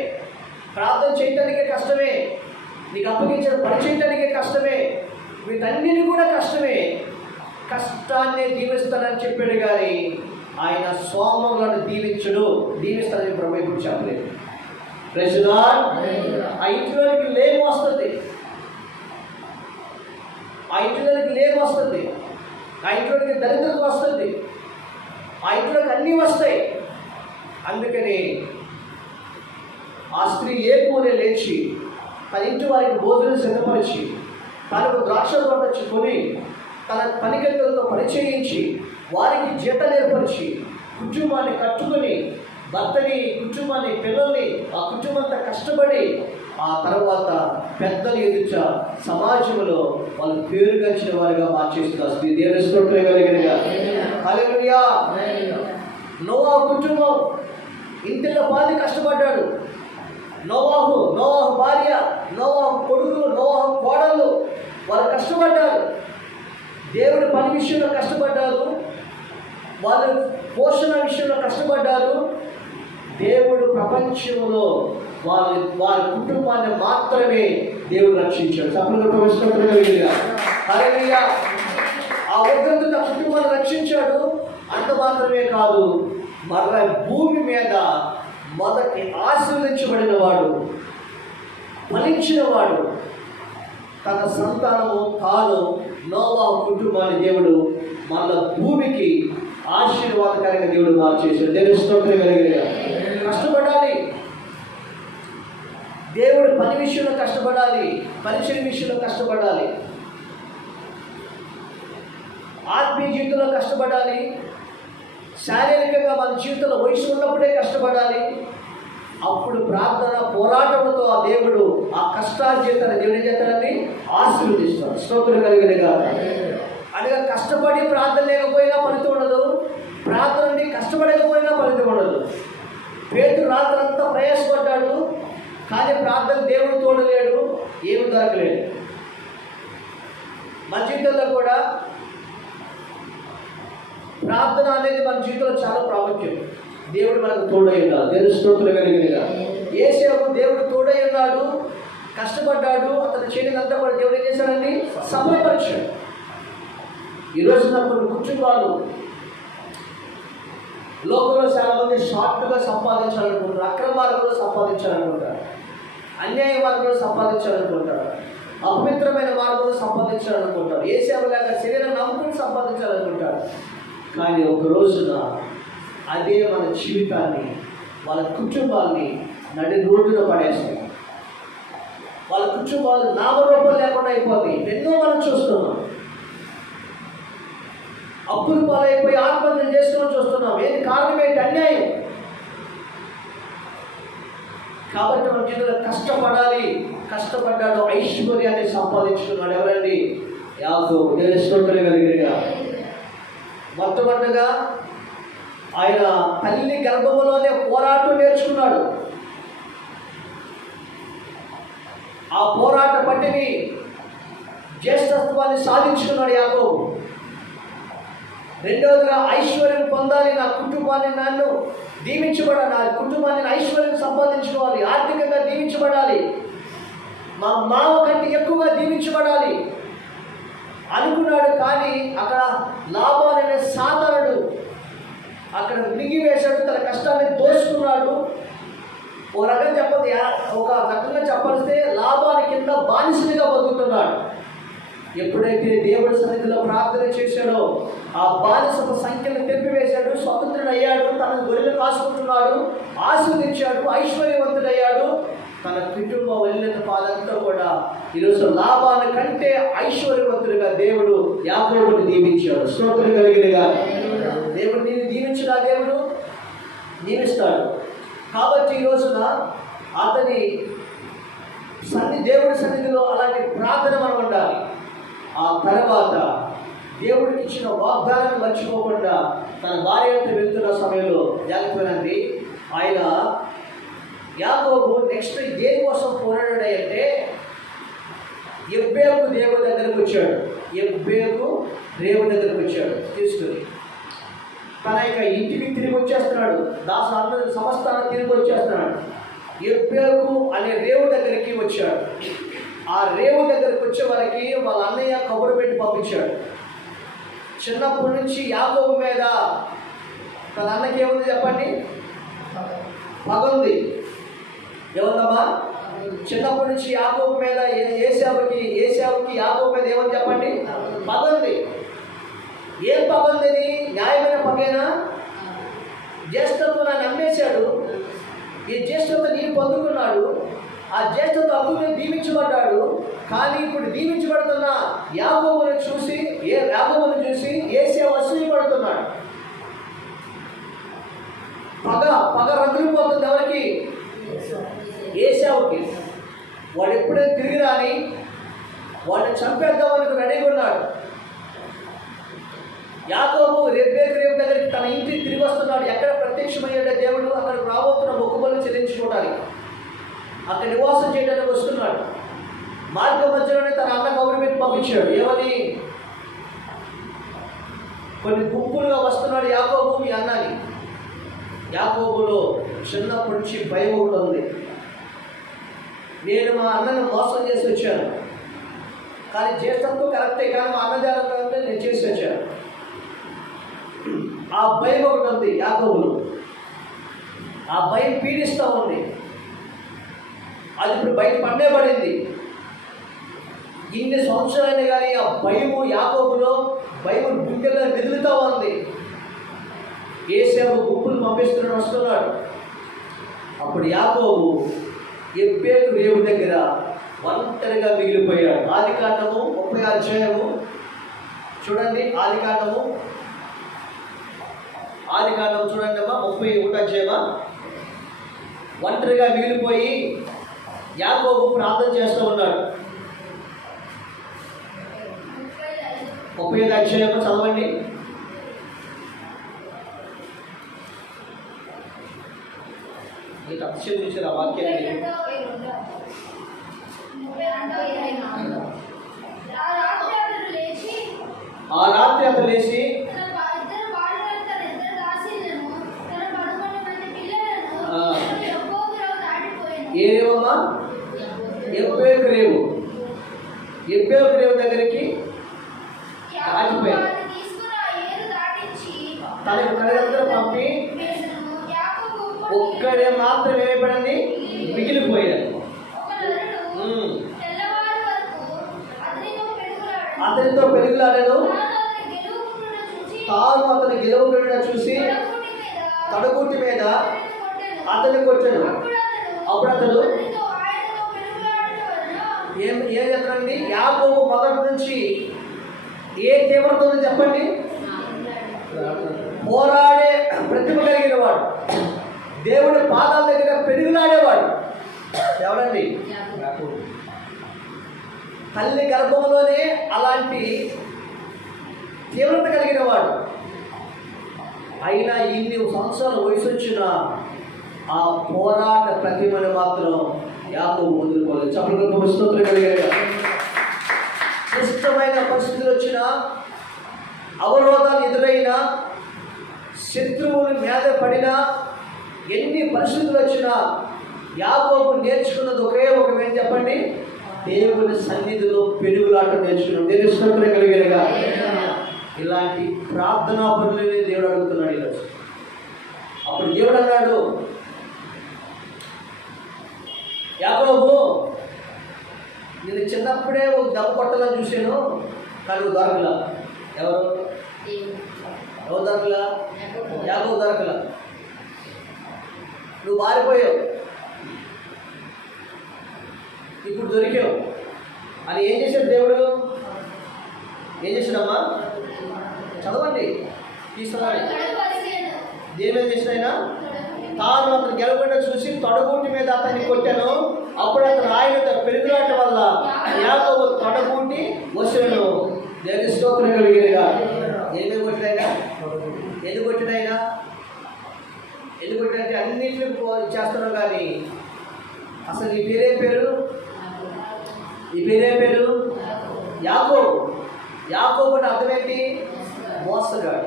ప్రార్థన చేయటానికే కష్టమే, నీకు అప్పగించిన పని చేయటానికే కష్టమే, వీటన్నిటి కూడా కష్టమే. కష్టాన్ని దీవిస్తానని చెప్పాడు కానీ ఆయన సోమరులను దీవిస్తానని ప్రభు ఇప్పుడు చెప్పలేదు. ఆ ఇంట్లోనికి లేము వస్తుంది, ఆ ఇంట్లోనికి లేము వస్తుంది, ఆ ఇంట్లోనికి దరిద్రత వస్తుంది, ఆ ఇంట్లోకి అన్నీ వస్తాయి. అందుకని ఆ స్త్రీ ఏకునే లేచి తన ఇంటి వారికి భోజనం సిద్ధపరిచి తనకు ద్రాక్ష తోట కొని తన పనికత్తెలతో పరిచయించి వారికి జీతం ఏర్పరిచి కుటుంబాన్ని కట్టుకొని భర్తని, కుటుంబాన్ని, పిల్లల్ని, ఆ కుటుంబంతో కష్టపడి ఆ తర్వాత పెద్దలు ఎదుట సమాజంలో వాళ్ళు పేరుగచ్చిన వారిగా మార్చేస్తున్నారు. స్త్రీ దేవుని స్తోత్రం కలిగినగా. హల్లెలూయా. నోవాహు కుటుంబం ఇంటిలో పాది కష్టపడ్డాడు. నోవాహు భార్య, నోవాహు కొడుకులు, నోవాహు కోడళ్ళు వాళ్ళు కష్టపడ్డారు. దేవుడి పని విషయంలో కష్టపడ్డారు, వాళ్ళు పోషణ విషయంలో కష్టపడ్డారు. దేవుడు ప్రపంచంలో వారి కుటుంబాన్ని మాత్రమే దేవుడు రక్షించాడు. హల్లెలూయా. ఆ ఉగ్రత తన కుటుంబాన్ని రక్షించాడు. అంత మాత్రమే కాదు, మరల భూమి మీద మొదటి ఆశీర్వదించబడిన వాడు, ఫలించిన వాడు, తన సంతానము తాను నోవాహు కుటుంబాన్ని దేవుడు మళ్ళా భూమికి ఆశీర్వాదకరంగా దేవుడు మార్చేశాడు. దేవుని స్తోత్రం కలిగిన. కష్టపడాలి, దేవుడు పని విషయంలో కష్టపడాలి, పరిచయ విషయంలో కష్టపడాలి, ఆత్మీయ జీవితంలో కష్టపడాలి, శారీరకంగా మన జీవితంలో వయసు ఉన్నప్పుడే కష్టపడాలి. అప్పుడు ప్రార్థన పోరాటంతో ఆ దేవుడు ఆ కష్టార్జితాన్ని దేవుడు ఏం చేస్తాడని ఆశీర్వదిస్తాడు. స్తోత్రం కలిగినగా. అనగా కష్టపడి ప్రార్థన లేకపోయినా ఫలితం ఉండదు, ప్రార్థన కష్టపడకపోయినా ఫలితం ఉండదు. పేతురు రాత్రంతా ప్రయాసపడ్డాడు, కానీ ప్రార్థన దేవుడు తోడలేడు, ఏమి దొరకలేడు. మన జీవితంలో కూడా ప్రార్థన అనేది మన జీవితంలో చాలా ప్రాముఖ్యం. దేవుడు మనకు తోడై ఉన్నాడు. దేవుని స్తోత్రం కలిగినగా. యేసేపు దేవుడు తోడై ఉన్నాడు, కష్టపడ్డాడు, అతను చేయడంతా కూడా దేవుడు ఏం చేశాడండి? సఫలపరిచాడు. ఈరోజు కొన్ని కుటుంబాలు లోకంలో చాలా మంది షార్ట్గా సంపాదించాలనుకుంటారు, అక్రమ మార్గంలో సంపాదించాలనుకుంటారు, అన్యాయ మార్గంలో సంపాదించాలనుకుంటారు, అపవిత్రమైన మార్గంలో సంపాదించాలనుకుంటారు, యేసేపులాగా శరీరం నమ్ముకుని సంపాదించాలనుకుంటారు. కానీ ఒక రోజున అదే మన జీవితాన్ని, వాళ్ళ కుటుంబాన్ని నడి రోడ్డులో పడేస్తాయి. వాళ్ళ కుటుంబాలు నామరూపం లేకుండా అయిపోతాయి. ఎన్నో మనం చూస్తున్నాం. అప్పులు పాలైపోయి ఆత్మహత్యలు చేసుకోవడం చూస్తున్నాం. ఏంటి కారణం? ఏంటి? అన్యాయం. కాబట్టి మన జీవితంలో కష్టపడాలి. కష్టపడ్డాడు, ఐశ్వర్యాన్ని సంపాదించుకున్నాడు. ఎవరండి? యాకోబు. దేవుని స్తోత్రం కలిగినగా. మొట్టమొదటగా ఆయన తల్లి గర్భంలోనే పోరాటం నేర్చుకున్నాడు. ఆ పోరాట పట్టిని, జ్యేష్ఠత్వాన్ని సాధించుకున్నాడు యాకోబు. రెండవదిగా ఐశ్వర్యం పొందాలి. నా కుటుంబాన్ని నన్ను దీవించబడాలి, నా కుటుంబాన్ని ఐశ్వర్యం సంపాదించుకోవాలి, ఆర్థికంగా దీవించబడాలి, మా మావ కంటే ఎక్కువగా దీవించబడాలి అనుకున్నాడు. కానీ అక్కడ లాభాలు అనే సాధారణుడు అక్కడ మిగివేశాడు, తన కష్టాన్ని దోచుకున్నాడు. ఒక రకంగా చెప్పాల్స్తే లాభాల కింద బానిసనిగా బతుకుతున్నాడు. ఎప్పుడైతే దేవుడి సన్నిధిలో ప్రార్థన చేశాడో ఆ బానిసపు సంఖ్యను తెంపివేశాడు, స్వతంత్రుడు అయ్యాడు, తన గొర్రెలు కాసుకుంటున్నాడు, ఆశీర్వదించాడు, ఐశ్వర్యవంతుడయ్యాడు. తన కుటుంబం వెళ్ళిన పాదంతా కూడా ఈరోజు లాభాల కంటే ఐశ్వర్యవంతుడిగా దేవుడు యాకోబుని దీవించాడు. స్తోత్రం కలిగినగా. దేవుడు నేను దీవించిన దేవుడు దీవిస్తాడు. కాబట్టి ఈ రోజున అతని దేవుడి సన్నిధిలో అలాంటి ప్రార్థన మనం ఉండాలి. ఆ తర్వాత దేవుడికి ఇచ్చిన వాగ్దానాన్ని మర్చిపోకుండా తన భార్యతో వెళ్తున్న సమయంలో జాగ్రత్తనండి, ఆయన యాకోబు నెక్స్ట్ దేనికోసం పోరాడాడంటే ఎబ్బేకు దేవుడి దగ్గరకు వచ్చాడు. ఎబ్బేకు దేవుడి దగ్గరకు వచ్చాడు తీసుకుని. తన యొక్క ఇంటికి తిరిగి వచ్చేస్తున్నాడు, అందరూ సమస్తాన్ని తిరిగి వచ్చేస్తున్నాడు. ఎబ్బేకు అనే రేవు దగ్గరికి వచ్చాడు. ఆ రేవు దగ్గరికి వచ్చే వారికి వాళ్ళ అన్నయ్య కబురు పెట్టి పంపించాడు. చిన్నప్పటి నుంచి యాకోబు మీద తన అన్నకి ఏముంది చెప్పండి? పగుంది. ఏముందమ్మా? చిన్నప్పటి నుంచి యాకోబు మీద ఏశావుకి యాకోబు మీద ఏమని చెప్పండి? పగుంది. ఏం పగుంది? న్యాయమైన పగేనా? జ్యేష్ఠత్వం నన్ను నమ్మేశాడు, ఈ జ్యేష్ఠత్వం నేను పొందుకున్నాడు, ఆ జ్యేష్ఠత్వ హక్కుని దీవించబడ్డాడు. కానీ ఇప్పుడు దీవించబడుతున్న యాకోబును చూసి ఏశావు అసూయపడుతున్నాడు. పగ రగిలిపోతుంది. ఎవరికి? ఏశావుకి. వాడు ఎప్పుడైనా తిరిగి రాని వాడిని చంపేద్దామని రెడీగా ఉన్నాడు. యాకోబు రేపు దగ్గరికి తన ఇంటికి తిరిగి వస్తున్నాడు. ఎక్కడ ప్రత్యక్షమయ్యాడే దేవుడు? అక్కడికి రాబోతున్న మొక్కుబడులు చెల్లించుకోవడానికి, అక్కడ నివాసం చేయడానికి వస్తున్నాడు. మార్గ మధ్యలోనే తన అన్న కబురు పెట్టి పంపించాడు. ఏమని? కొన్ని గుంపులుగా వస్తున్నాడు యాకోబు మీ అన్నని. యాకోబులో చిన్నప్పటి నుంచి భయం ఉంటుంది. నేను మా అన్నను మోసం చేసి వచ్చాను, కానీ జ్యేష్ఠత్వం కరెక్టే, కానీ మా అన్నదానంటే నేను చేసి వచ్చాను. ఆ భయం ఒకటి ఉంది యాకోబులో. ఆ భయం పీడిస్తూ ఉంది. అది ఇప్పుడు బయట పడేబడింది. ఇన్ని సంవత్సరాలైనా కానీ ఆ భయము యాకోబులో, భయం గుండెల్లో మెదులుతూ ఉంది. ఏశావు గుంపులు పంపిస్తున్నాడు, వస్తున్నాడు. అప్పుడు యాకోబు ఎబ్బేకు రేవు దగ్గర ఒంటరిగా మిగిలిపోయాడు. ఆదికాండము 30వ అధ్యాయము చూడండి. ఆదికాండము చూడండి అమ్మా, 31వ అధ్యాయమా. ఒంటరిగా మిగిలిపోయి యాకోబు ప్రార్థన చేస్తూ ఉన్నాడు. 35వ అధ్యాయము చదవండి. మీకు అతిశయం చూసారు ఆ వాక్యాన్ని. ఆ రాత్రి అతను లేచి ఏ రేవమ్మా? ఎబ్బేకు రేవు. ఎబ్బేకు రేవు దగ్గరికి ఆగిపోయాడు. తనకు తల్లిదండ్రులు పంపి ఒక్కడే మాత్రం ఏమైపడింది, మిగిలిపోయాడు. అతనితో పెరుగులాడాను. తాను అతని గెలవకుండా చూసి తడగుట్టి మీద అతన్ని కొట్టాడు. అప్పుడు అతడు ఏం చెప్తానండి, యాకోబు మొదటి నుంచి ఏ తీవ్రత చెప్పండి, పోరాడే ప్రతిభ కలిగిన వాడు, దేవుడి పాదాల దగ్గర పెరుగులాడేవాడు. ఎవరండి? తల్లి గర్భంలోనే అలాంటి తీవ్రత కలిగిన వాడు. అయినా ఇన్ని సంవత్సరాల వయసు వచ్చిన ఆ పోరాట ప్రతిమను మాత్రం యాకోబు వదులుకోలేదు. చప్పట్లు స్తోత్రం కలిగారు. క్లిష్టమైన పరిస్థితులు వచ్చిన, అవరోధాలు ఎదురైనా, శత్రువులు మీద పడినా, ఎన్ని పరిస్థితులు వచ్చినా యాకోబు నేర్చుకున్నది ఒకే ఒక ఏం చెప్పండి, దేవుని సన్నిధిలో పెరుగులాట నేర్చుకున్నాడు. దేవుని స్తోత్రం కలిగినగా. ఇలాంటి ప్రార్థనా పనులనే దేవుడు అడుగుతున్నాడు ఈరోజు. అప్పుడు దేవుడు అన్నాడు, యాకోబు నేను చిన్నప్పుడే ఒక దెబ్బ కొట్టాలని చూశాను, కానీ దొరకలా. ఎవరు దొరకలా? యాకోబు దొరకలా. నువ్వు మారిపోయావు, ఇప్పుడు దొరికావు అని ఏం చేశాడు దేవుడు? ఏం చేశాడమ్మా? చదవండి, తీసుకున్నాడు. దేని చేసిన ఆయన తాను అతను గెలవకుండా చూసి తొడగూటి మీద అతన్ని కొట్టాను. అప్పుడు అతను ఆయన పెరుగులాట వల్ల యాకోబు తొడగూటి వచ్చాను. దేవుని స్తోత్రం కలిగినగా. ఏమేమి కొట్టినాయినా? ఎందుకు కొట్టినాయినా? ఎందుకు కొట్టినంటే అన్నింటినీ చేస్తున్నావు, కానీ అసలు నీ పేరే పేరు? ఈ పేరే పేరు యాకోబు. యాకోబు అంటే అర్థం ఏంటి? మోసగాడు.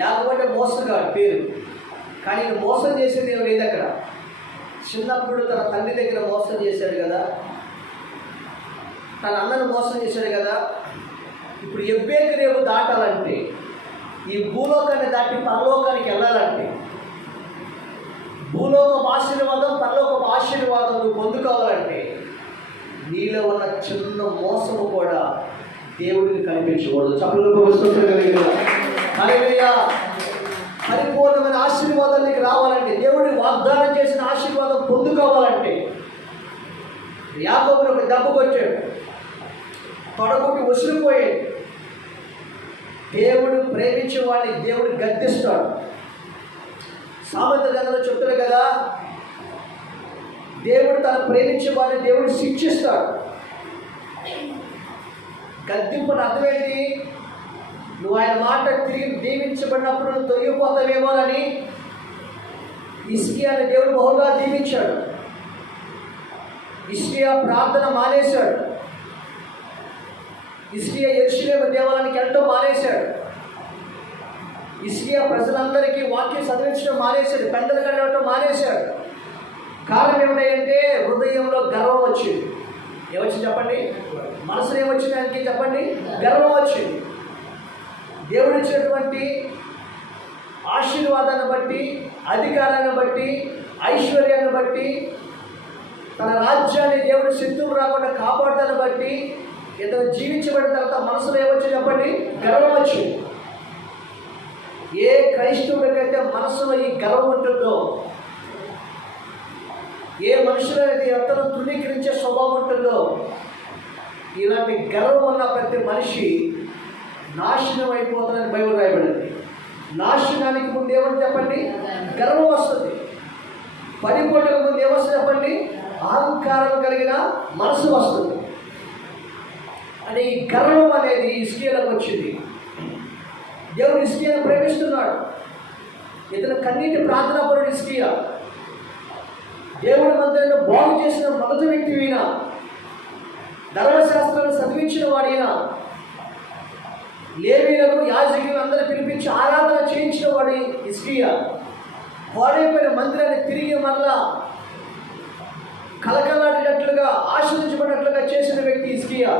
యాకోబు అంటే మోసగాడు పేరు. కానీ నేను మోసం చేసేది ఏం లేదు అక్కడ. చిన్నప్పుడు తన తండ్రి దగ్గర మోసం చేశాడు కదా, తన అన్నను మోసం చేశాడు కదా. ఇప్పుడు ఎబ్బేకు రేవు దాటాలంటే, ఈ భూలోకాన్ని దాటి పరలోకానికి వెళ్ళాలంటే, భూలోకపు ఆశీర్వాదం పరలోకపు ఆశీర్వాదం నువ్వు పొందుకోవాలంటే, నీలో ఉన్న చిన్న మోసము కూడా దేవుడికి కనిపించకూడదు. చప్పలకు స్తోత్రం కలిగిన హల్లెలూయా. పరిపూర్ణమైన ఆశీర్వాదాలు నీకు రావాలంటే, దేవుడి వాగ్దానం చేసిన ఆశీర్వాదం పొందుకోవాలంటే, యాకోబుని ఒక దెబ్బ కొట్టాడు, తొడగొట్టి ఉసిరిపోయాడు. దేవుడు ప్రేమించే వాడిని దేవుడు గద్దిస్తాడు. సామెతల గ్రంథంలో చెప్తాడు కదా, దేవుడు తను ప్రేమించే వాడిని దేవుడు శిక్షిస్తాడు. గద్దింపుని అర్థం ఏంటి? నువ్వు ఆయన మాట తిరిగి దీవించబడినప్పుడు నువ్వు తొలగిపోతావేమోనని హిజ్కియాని దేవుడు బహుగా దీవించాడు. హిజ్కియా ప్రార్థన మానేశాడు. హిజ్కియా యెరూషలేము దేవాలయానికి వెళ్ళడం మానేశాడు. హిజ్కియా ప్రజలందరికీ వాక్యం చదివించడం మానేశాడు. పెంటలు కట్టడం మానేశాడు. కారణం ఏమిటంటే హృదయంలో గర్వం వచ్చింది. ఏమొచ్చింది చెప్పండి? మనసులో ఏమొచ్చింది ఆయనకి చెప్పండి? గర్వం వచ్చింది. దేవుడు ఇచ్చినటువంటి ఆశీర్వాదాన్ని బట్టి, అధికారాన్ని బట్టి, ఐశ్వర్యాన్ని బట్టి, తన రాజ్యాన్ని దేవుడు శత్రువులు రాకుండా కాపాడటాన్ని బట్టి ఇతను జీవించబడిన తర్వాత మనసులో ఏమొచ్చింది చెప్పండి? గర్వం వచ్చింది. ఏ క్రైస్తవుడికైతే మనసులో ఈ గర్వం ఉంటుందో, ఏ మనుషులైతే ఎంతలో తృణీకరించే స్వభావం ఉంటుందో, ఇలాంటి గర్వం ఉన్న ప్రతి మనిషి నాశనం అయిపోతుందని బైబిల్ రాయబడింది. నాశనానికి ముందు ఏమని చెప్పండి? గర్వం వస్తుంది. పడిపోవడానికి ముందు ఏమొస్తుంది చెప్పండి? అహంకారం కలిగిన మనసు వస్తుంది. అంటే ఈ గర్వం అనేది హిజ్కియాకు వచ్చింది. దేవుడు హిజ్కియాను ప్రేమిస్తున్నాడు. ఇతను కన్నీటి ప్రార్థనాపరుడు హిజ్కియా. దేవుడి మందిరాన్ని బాగు చేసిన మొదటి వ్యక్తి ఈయన. ధర్మశాస్త్రాన్ని చదివించిన వాడైనా, లేవీయులను యాజకులను అందరూ పిలిపించి ఆరాధన చేయించిన వాడు హిజ్కియా. పాడైపోయిన మందిరాన్ని తిరిగి మళ్ళా కలకలాడినట్లుగా, ఆశ్రయించబడినట్లుగా చేసిన వ్యక్తి హిజ్కియా.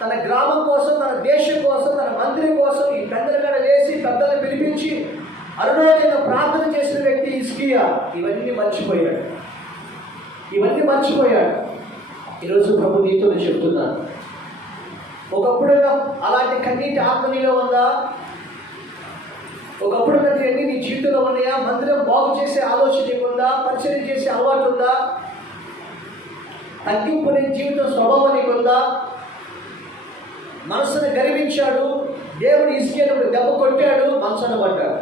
తన గ్రామం కోసం, తన దేశం కోసం, తన మందిరం కోసం ఈ పెద్దలు వేసి పెద్దలను పిలిపించి అరుణోదయంగా ప్రార్థన చేసిన వ్యక్తి హిజ్కియా. ఇవన్నీ మర్చిపోయాడు. ఈరోజు ప్రభు నీతో చెప్తున్నాను, ఒకప్పుడు అలాంటి కన్నీటి ఆత్మ నీలో ఉందా? ఒకప్పుడు అన్నీ నీ జీవితంలో ఉన్నాయా? మందిరం బాగు చేసే ఆలోచన నీకుందా? పరిచయం చేసే అలవాటు ఉందా? తగ్గింపు నీ జీవితం స్వభావం నీకుందా? మనసును గర్వించాడు దేవుడు. హిజ్కియాను దెబ్బ కొట్టాడు, మనసును పడ్డాడు.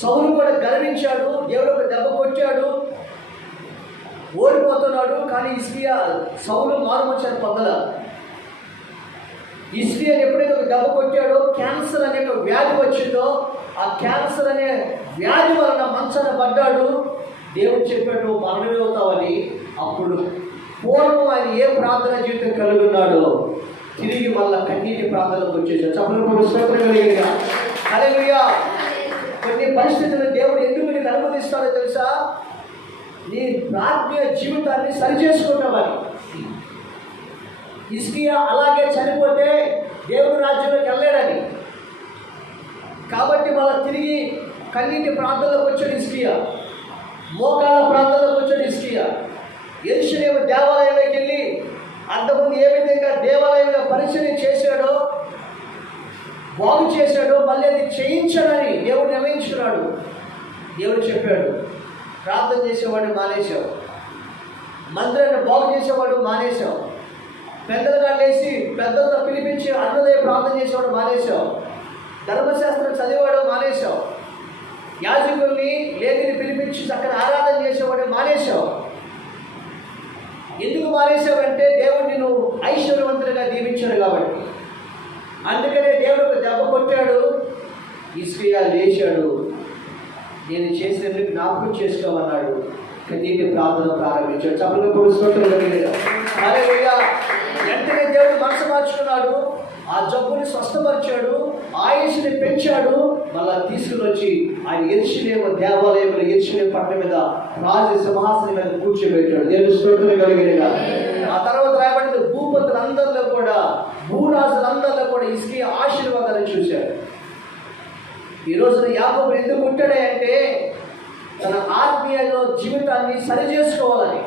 సౌలు కూడా గర్వించాడు, దేవుడు దెబ్బ కొట్టాడు, ఓడిపోతున్నాడు. కానీ హిజ్కియా, సౌలు మారుమోచారు పొందల. హిజ్కియా ఎప్పుడైతే ఒక దెబ్బ కొట్టాడో, క్యాన్సర్ అనే ఒక వ్యాధి వచ్చిందో, ఆ క్యాన్సర్ అనే వ్యాధి వలన మంచాన పడ్డాడు. దేవుడు చెప్పాడు మరణమే అవుతావని. అప్పుడు పూర్వం ఆయన ఏ ప్రార్థన జీవితం కలిగి ఉన్నాడో తిరిగి మళ్ళా కన్నీటి ప్రార్థనకు వచ్చేసాడు. హల్లెలూయా. కొన్ని పరిస్థితులు దేవుడు ఎందుకు నీకు అనుమతిస్తాడో తెలుసా? నీ ఆత్మీయ జీవితాన్ని సరిచేసుకుంటామని. హిజ్కియా అలాగే చనిపోతే దేవుడు రాజ్యంలోకి వెళ్ళాడని. కాబట్టి మళ్ళీ తిరిగి కన్నీటి ప్రాంతంలోకి వచ్చాడు హిజ్కియా, మోకాల ప్రాంతంలోకి వచ్చాడు హిజ్కియా. యెరూషలేము దేవాలయంలోకి వెళ్ళి అంతకుముందు ఏ విధంగా దేవాలయంలో పరిచయం చేశాడో, బాగు చేశాడో, మళ్ళీ అది చేయించాడని దేవుడు నిర్ణయించుకున్నాడు. దేవుడు చెప్పాడు, ప్రార్థన చేసేవాడు మానేశావు, మందిరాన్ని బాగు చేసేవాడు మానేశావు, పెద్దలుగా లేచి పెద్దలతో పిలిపించి అన్నదయ ప్రార్థన చేసేవాడు మానేశావు, ధర్మశాస్త్రం చదివేవాడు మానేశావు, యాజకుల్ని లేఖని పిలిపించి చక్కని ఆరాధన చేసేవాడు మానేశావు. ఎందుకు మానేశావంటే దేవుడు నిన్ను ఐశ్వర్యవంతులుగా దీవించాడు కాబట్టి. అందుకనే దేవుడు దెబ్బ కొట్టాడు, హిజ్కియా లేచాడు, నేను చేసినందుకు జ్ఞాపకం చేసుకోమన్నాడు. కన్నీటి ప్రార్థన ప్రారంభించాడు. చప్పట్లు కొడుకుంటూ వెంటనే దేవుడు మనసు మార్చుకున్నాడు, ఆ జబ్బుని స్వస్థపరిచాడు, ఆయుష్ని పెంచాడు. మళ్ళా తీసుకుని వచ్చి ఆయన యెరూషలేము దేవాలయంలో, యెరూషలేము పట్టణం మీద రాజ సింహాసనం మీద కూర్చోబెట్టాడు. దేవుడు స్తోత్రం కలిగినగా. ఆ తర్వాత రాయబడింది, భూపతులందరిలో కూడా, భూరాజులందరిలో కూడా హిజ్కియా ఆశీర్వాదాన్ని చూశాడు. ఈ రోజున యాకోబు ఎందుకు ఉంటాడంటే తన ఆత్మీయంలో జీవితాన్ని సరి చేసుకోవాలని.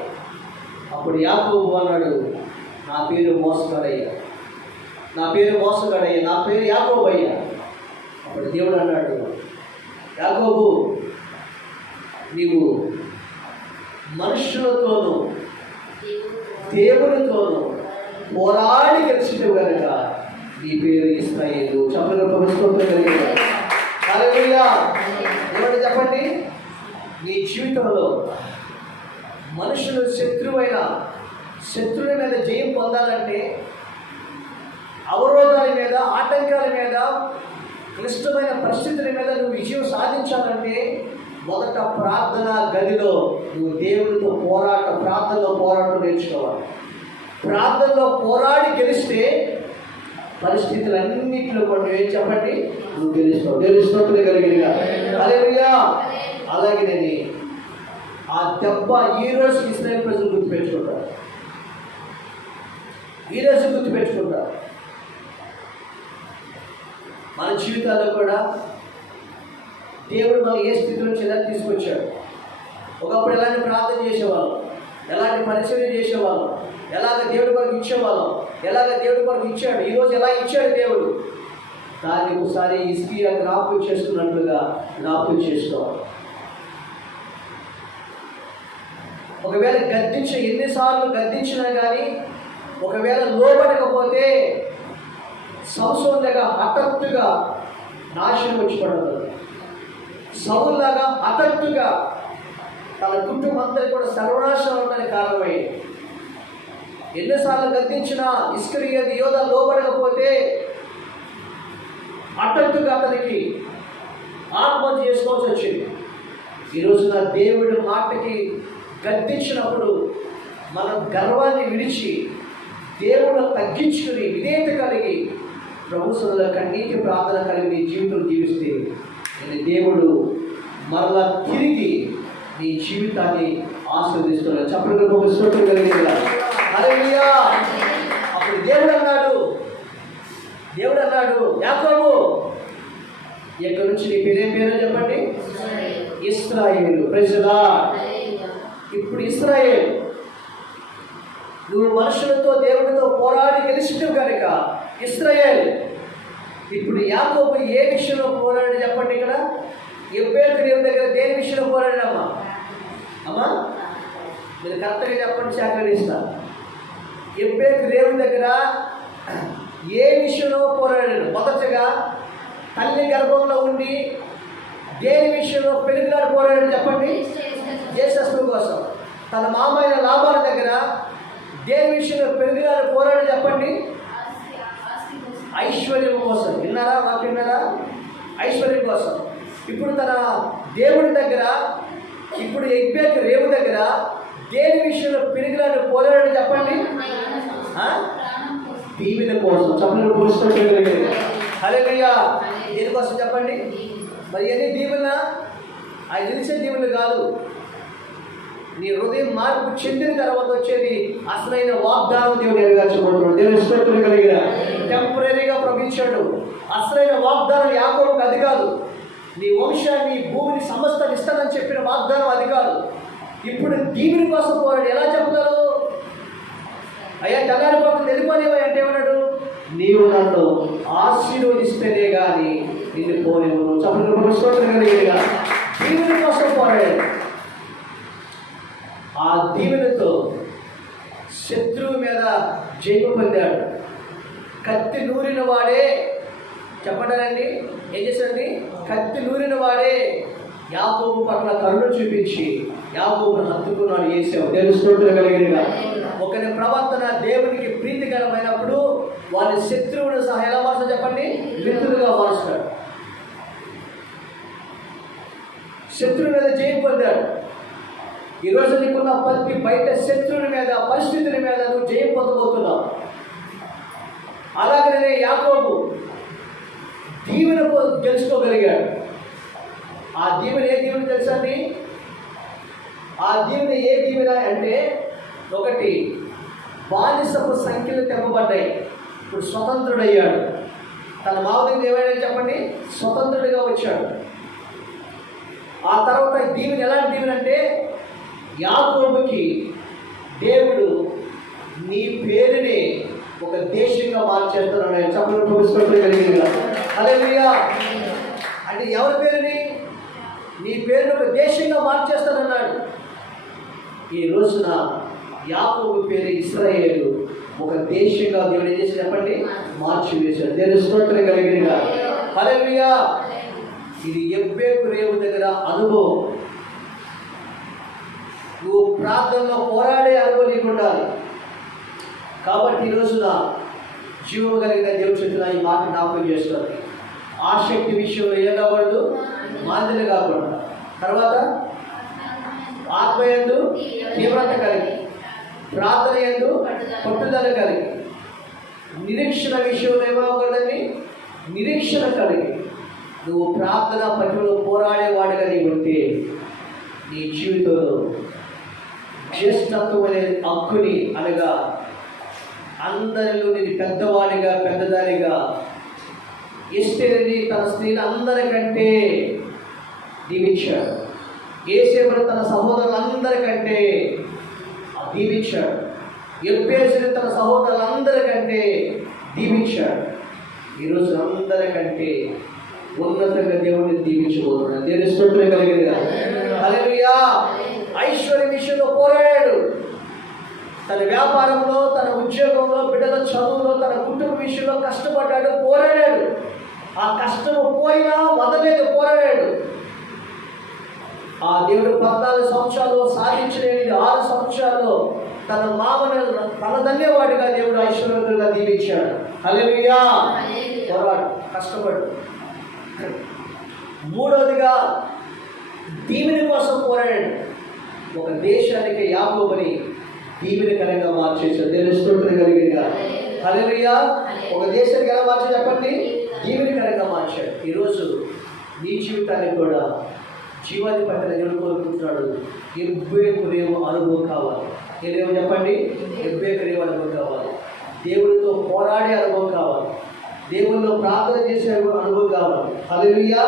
అప్పుడు యాకోబు అన్నాడు, నా పేరు మోసగాడయ్యా, నా పేరు యాకోబు అయ్యా. అప్పుడు దేవుడు అన్నాడు, యాకోబు, నీవు మనుషులతోనూ దేవునితోనూ పోరాడి గెలిచినవు కనుక నీ పేరు ఇశ్రాయేలు. చప్పట్లు ప్రభుత్వంతో కలిగిన హల్లెలూయా. ఏమంటే చెప్పండి, నీ జీవితంలో మనుషులు శత్రువుల మీద జయం పొందాలంటే, అవరోధాల మీద, ఆటంకాల మీద, క్లిష్టమైన పరిస్థితుల మీద నువ్వు విజయం సాధించాలంటే మొదట ప్రార్థన గదిలో నువ్వు దేవుడితో ప్రార్థనలో పోరాటం నేర్చుకోవాలి. ప్రార్థనలో పోరాడి గెలిస్తే పరిస్థితులన్నింటిలో కూడా నువ్వేం చెప్పండి, నువ్వు గెలుస్తావు. గెలుస్తున్నప్పుడు కలిగినగా. హల్లెలూయా. అలాగే నేను ఆ దెబ్బ ఈరోజు ఇశ్రాయేలు ప్రజలు గుర్తుపెట్టుకుంటారు. మన జీవితాల్లో కూడా దేవుడు మనం ఏ స్థితి నుంచి ఎలా తీసుకొచ్చాడు. ఒకప్పుడు ఎలాంటి ప్రార్థన చేసేవాళ్ళం, ఎలాంటి పరిచర్య చేసేవాళ్ళం, ఎలాగ దేవుడి కొరకు ఇచ్చేవాళ్ళం, ఎలాగ దేవుడి కొరకు ఇచ్చాడు, ఈరోజు ఎలా ఇచ్చాడు దేవుడు, దాన్ని ఒకసారి హిజ్కియా జ్ఞాపకం చేసుకున్నట్లుగా జ్ఞాపకం చేసుకోవాలి. ఒకవేళ ఎన్నిసార్లు గద్దించినా కానీ ఒకవేళ లోబడకపోతే సంసోను లాగా హఠాత్తుగా నాశనం వచ్చి పడదు. సౌలులాగా హఠాత్తుగా తన కుటుంబం అంతా కూడా సర్వనాశనం అవడానికి కారణమైంది. ఎన్నిసార్లు గద్దించినా ఇస్కరియోతు యోధ లోబడకపోతే హఠాత్తుగా అతనికి ఆత్మహత్య చేసుకోవాల్సి వచ్చింది. ఈరోజు నా దేవుడి మాటకి గద్దించినప్పుడు మనం గర్వాన్ని విడిచి దేవుడు తగ్గించుకుని విధేయత కలిగి ప్రభు సన్నిధిలో కన్నీటి ప్రార్థన కలిగి నీ జీవితం జీవిస్తే నేను దేవుడు మరలా తిరిగి నీ జీవితాన్ని ఆస్వాదిస్తున్నాడు. చెప్పడానికి ఒక స్తోత్రం కలిగిన హల్లెలూయా. అప్పుడు దేవుడు అన్నాడు యాకోబు, ఎక్కడి నుంచి నీ పేరేం పేరో చెప్పండి? ఇశ్రాయేలు. Praise the lord. ఇప్పుడు ఇశ్రాయేలు, నువ్వు మనుషులతో దేవుడితో పోరాడి గెలిచినవు కనుక ఇశ్రాయేలు. ఇప్పుడు యాకోబు ఏ విషయంలో పోరాడి చెప్పండి? ఇక్కడ ఎబ్బేలు దేవుని దగ్గర దేని విషయంలో పోరాడాడమ్మా? అమ్మా మీరు కరెక్ట్గా చెప్పండి, సేకరిస్తా. ఎబ్బేలు దేవుని దగ్గర ఏ విషయంలో పోరాడాడు? మొదటగా తల్లి గర్భంలో ఉండి దేని విషయంలో పెరుగులాడు పోరాడాడు చెప్పండి? యేసస్సు కోసం. తన మామయ్య లాభాల దగ్గర దేని విషయంలో పెరుగులాడు పోరాడు చెప్పండి? ఐశ్వర్యం కోసం. విన్నారా? మాకు విన్నారా? ఐశ్వర్యం కోసం. ఇప్పుడు తన దేవుడి దగ్గర, ఇప్పుడు ఎబ్బేలు రేవు దగ్గర దేని విషయంలో పెరుగులాడు పోరాడు చెప్పండి? దీవెన కోసం. చెప్పండి పోల్చుకోగలిగే హల్లెలూయా. దేనికోసం చెప్పండి? మరి ఎన్ని దీవెన? అవి తెలిసే దీవెనలు కాదు. నీ హృదయం మార్పు చెందిన తర్వాత వచ్చేది అసలైన వాగ్దానం దేవుడు నెరవేర్చబోతున్నాడు. దేవుని స్తోత్రం కలిగిన టెంపరీగా ప్రవహించాడు. అసలైన వాగ్దానం యాకోబుకు అది కాదు. నీ వంశాన్ని భూమిని సమస్తాన్ని ఇస్తానని చెప్పిన వాగ్దానం అది కాదు. ఇప్పుడు దీవెన కోసం పోరాడు. ఎలా చెప్తారు? అయ్యా తెల్లారి పక్కన వెళ్ళిపోలేవా అంటే ఏమన్నాడు? నీవు నన్ను ఆశీర్వదిస్తేనే కానీ నిన్ను పోలేవు. చెప్పగలిగిన దీవెన కోసం పోరాడాడు. ఆ దీవెనతో శత్రువు మీద జయము పొందాడు. కత్తి నూరిన వాడే చెప్పడానండి ఏం చేశాడండి? కత్తి నూరిన వాడే యాకోబు పట్ల కరుణ చూపించి యాకోబును హత్తుకున్నాడు యేసేవు. దేవుని స్తోత్రం కలిగిన ఒకరి ప్రవర్తన దేవునికి ప్రీతికరమైనప్పుడు వారి శత్రువును సహా ఎలా మారుస్తాడు చెప్పండి? మిత్రులుగా మారుస్తాడు. శత్రువు మీద జయం పొందాడు. ఈరోజు నీకున్న ప్రతి బయట శత్రువుల మీద, పరిస్థితుల మీద నువ్వు జయం పొందబోతున్నావు. అలాగనే యాకోబు దీవెన గెలుచుకోగలిగాడు. ఆ దీవెన ఏ దీవెన తెలుసండి? ఆ దీవెన ఏ దీవెన అంటే, ఒకటి బానిసపు సంఖ్యలు తెప్పబడ్డాయి. ఇప్పుడు స్వతంత్రుడయ్యాడు. తన మావదికి ఏమైనా చెప్పండి? స్వతంత్రుడిగా వచ్చాడు. ఆ తర్వాత దీవెన ఎలాంటి దీవెన అంటే, యాకోబుకి దేవుడు నీ పేరుని ఒక దేశంగా మార్చేస్తున్నాడు. చెప్పగలిగిన హల్లెలూయా. అంటే ఎవరి పేరుని? నీ పేరుని ఒక దేశంగా మార్చేస్తానన్నాడు. ఈ రోజున యాకోబు పేరు ఇశ్రాయేలు ఒక దేశంగా దేవుడు ఏం చేసి చెప్పండి? మార్చి వేశాడు. దేవుని స్తోత్రం కలిగిన హల్లెలూయా. ఇది ఎబ్బేలు రేవు దగ్గర అనుభవం. నువ్వు ప్రార్థనలో పోరాడే అనుభవం నీకు ఉండాలి. కాబట్టి ఈ రోజున జీవం కలిగిన దేవుడు చెప్తున్న ఈ మాట జ్ఞాపకం చేస్తుంది. ఆసక్తి విషయంలో ఏం కాకూడదు? మాంద్యం కాకూడదు. తర్వాత ఆత్మయందు తీవ్రత కలిగి, ప్రార్థన యందు పట్టుదల కలిగి, నిరీక్షణ విషయంలో ఏమవ్వకూడదని నిరీక్షణ కలిగి నువ్వు ప్రార్థన పట్టులో పోరాడేవాడుగా నీ ఉంటే నీ జీవితంలో జ్యేష్ఠత్వం అనే హక్కుని అనగా అందరిలో నేను పెద్దవాడిగా పెద్దదానిగా ఎస్తేరుని తన స్త్రీలు అందరికంటే దీవించాడు. యేసేపును తన సహోదరులందరికంటే దీవించాడు. ఎబ్బేసుని తన సహోదరులందరికంటే దీవించాడు. ఈరోజు అందరికంటే ఉన్నతంగా దేవుడిని దీవించబోతున్నాడు. దేవుని స్తోత్రం కలిగిన హల్లెలూయా. ఐశ్వర్య విషయంలో పోరాడాడు. తన వ్యాపారంలో, తన ఉద్యోగంలో, బిడ్డల చదువులో, తన కుటుంబ విషయంలో కష్టపడ్డాడు, పోరాడాడు. ఆ కష్టము పోయినా వదలేదు, పోరాడాడు. ఆ దేవుడు 14 సంవత్సరాలు సాధించలేని 6 సంవత్సరాల్లో తన మామను తనదన్నేవాడిగా దేవుడు ఐశ్వర్యంగా దీవించాడు. హల్లెలూయా. పోరాడు, కష్టపడు. మూడవదిగా దీవెన కోసం పోరాడాడు. ఒక దేశానికి యాకోబుని దీవెనకరంగా మార్చేశాడు. దేవుని స్తోత్రం కలిగినగా. హల్లెలూయా. ఒక దేశానికి ఎలా మార్చాడు చెప్పండి? దీవెనకరంగా మార్చాడు. ఈరోజు నీ జీవితానికి కూడా జీవాన్ని పట్టిన దేవుడు కోరుకుంటున్నాడు. ఎబ్బేకునేమో అనుభవం కావాలి. ఏదేమో చెప్పండి? ఎబ్బేకునేమో అనుభవం కావాలి. దేవుడితో పోరాడే అనుభవం కావాలి. దేవుల్లో ప్రార్థన చేసే అనుభవం కావాలి. హల్లెలూయా.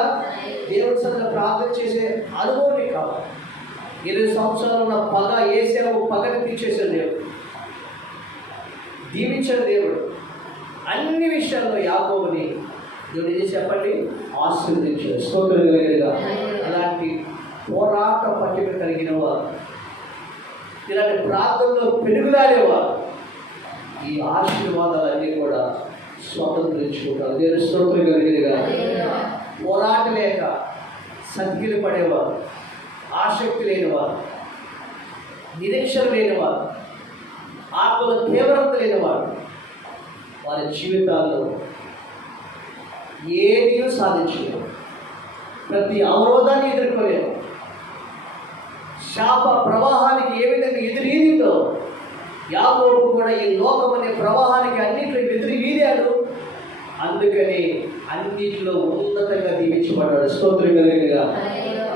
దేవుడి సన్నిధిలో ప్రార్థన చేసే అనుభవం కావాలి. 20 సంవత్సరాలు ఉన్న పగ ఏసావు, పగని తీర్చేశాడు దేవుడు, దీవించాడు దేవుడు. అన్ని విషయాల్లో యాకోబుని దేవుడు ఏం చెప్పండి? ఆశీర్వదించాడు. స్తోత్రం కలిగినగా. అలాంటి పోరాట పట్టిక కలిగిన వారు, ఇలాంటి ప్రార్థనలో పెరుగులాడేవారు ఈ ఆశీర్వాదాలన్నీ కూడా స్వతంత్రించుకుంటారు. దేవుని స్తోత్రం కలిగినగా. పోరాట లేక సంఖ్యలు పడేవారు, ఆసక్తి లేనివారు, నిరీక్షణ లేనివారు, ఆత్మలో తీవ్రత లేనివారు వారి జీవితాల్లో ఏదీ సాధించలేరు. ప్రతి అవరోధాన్ని ఎదుర్కోలేరు. శాప ప్రవాహానికి ఏ విధంగా ఎదురీదితో యాకోబు కూడా ఈ లోకం అనే ప్రవాహానికి అన్నింటిలో ఎదురీదాడు. అందుకని అన్నింటిలో ఉన్నతంగా దీవించబడ్డాడు. స్తోత్రం కలిగినగా.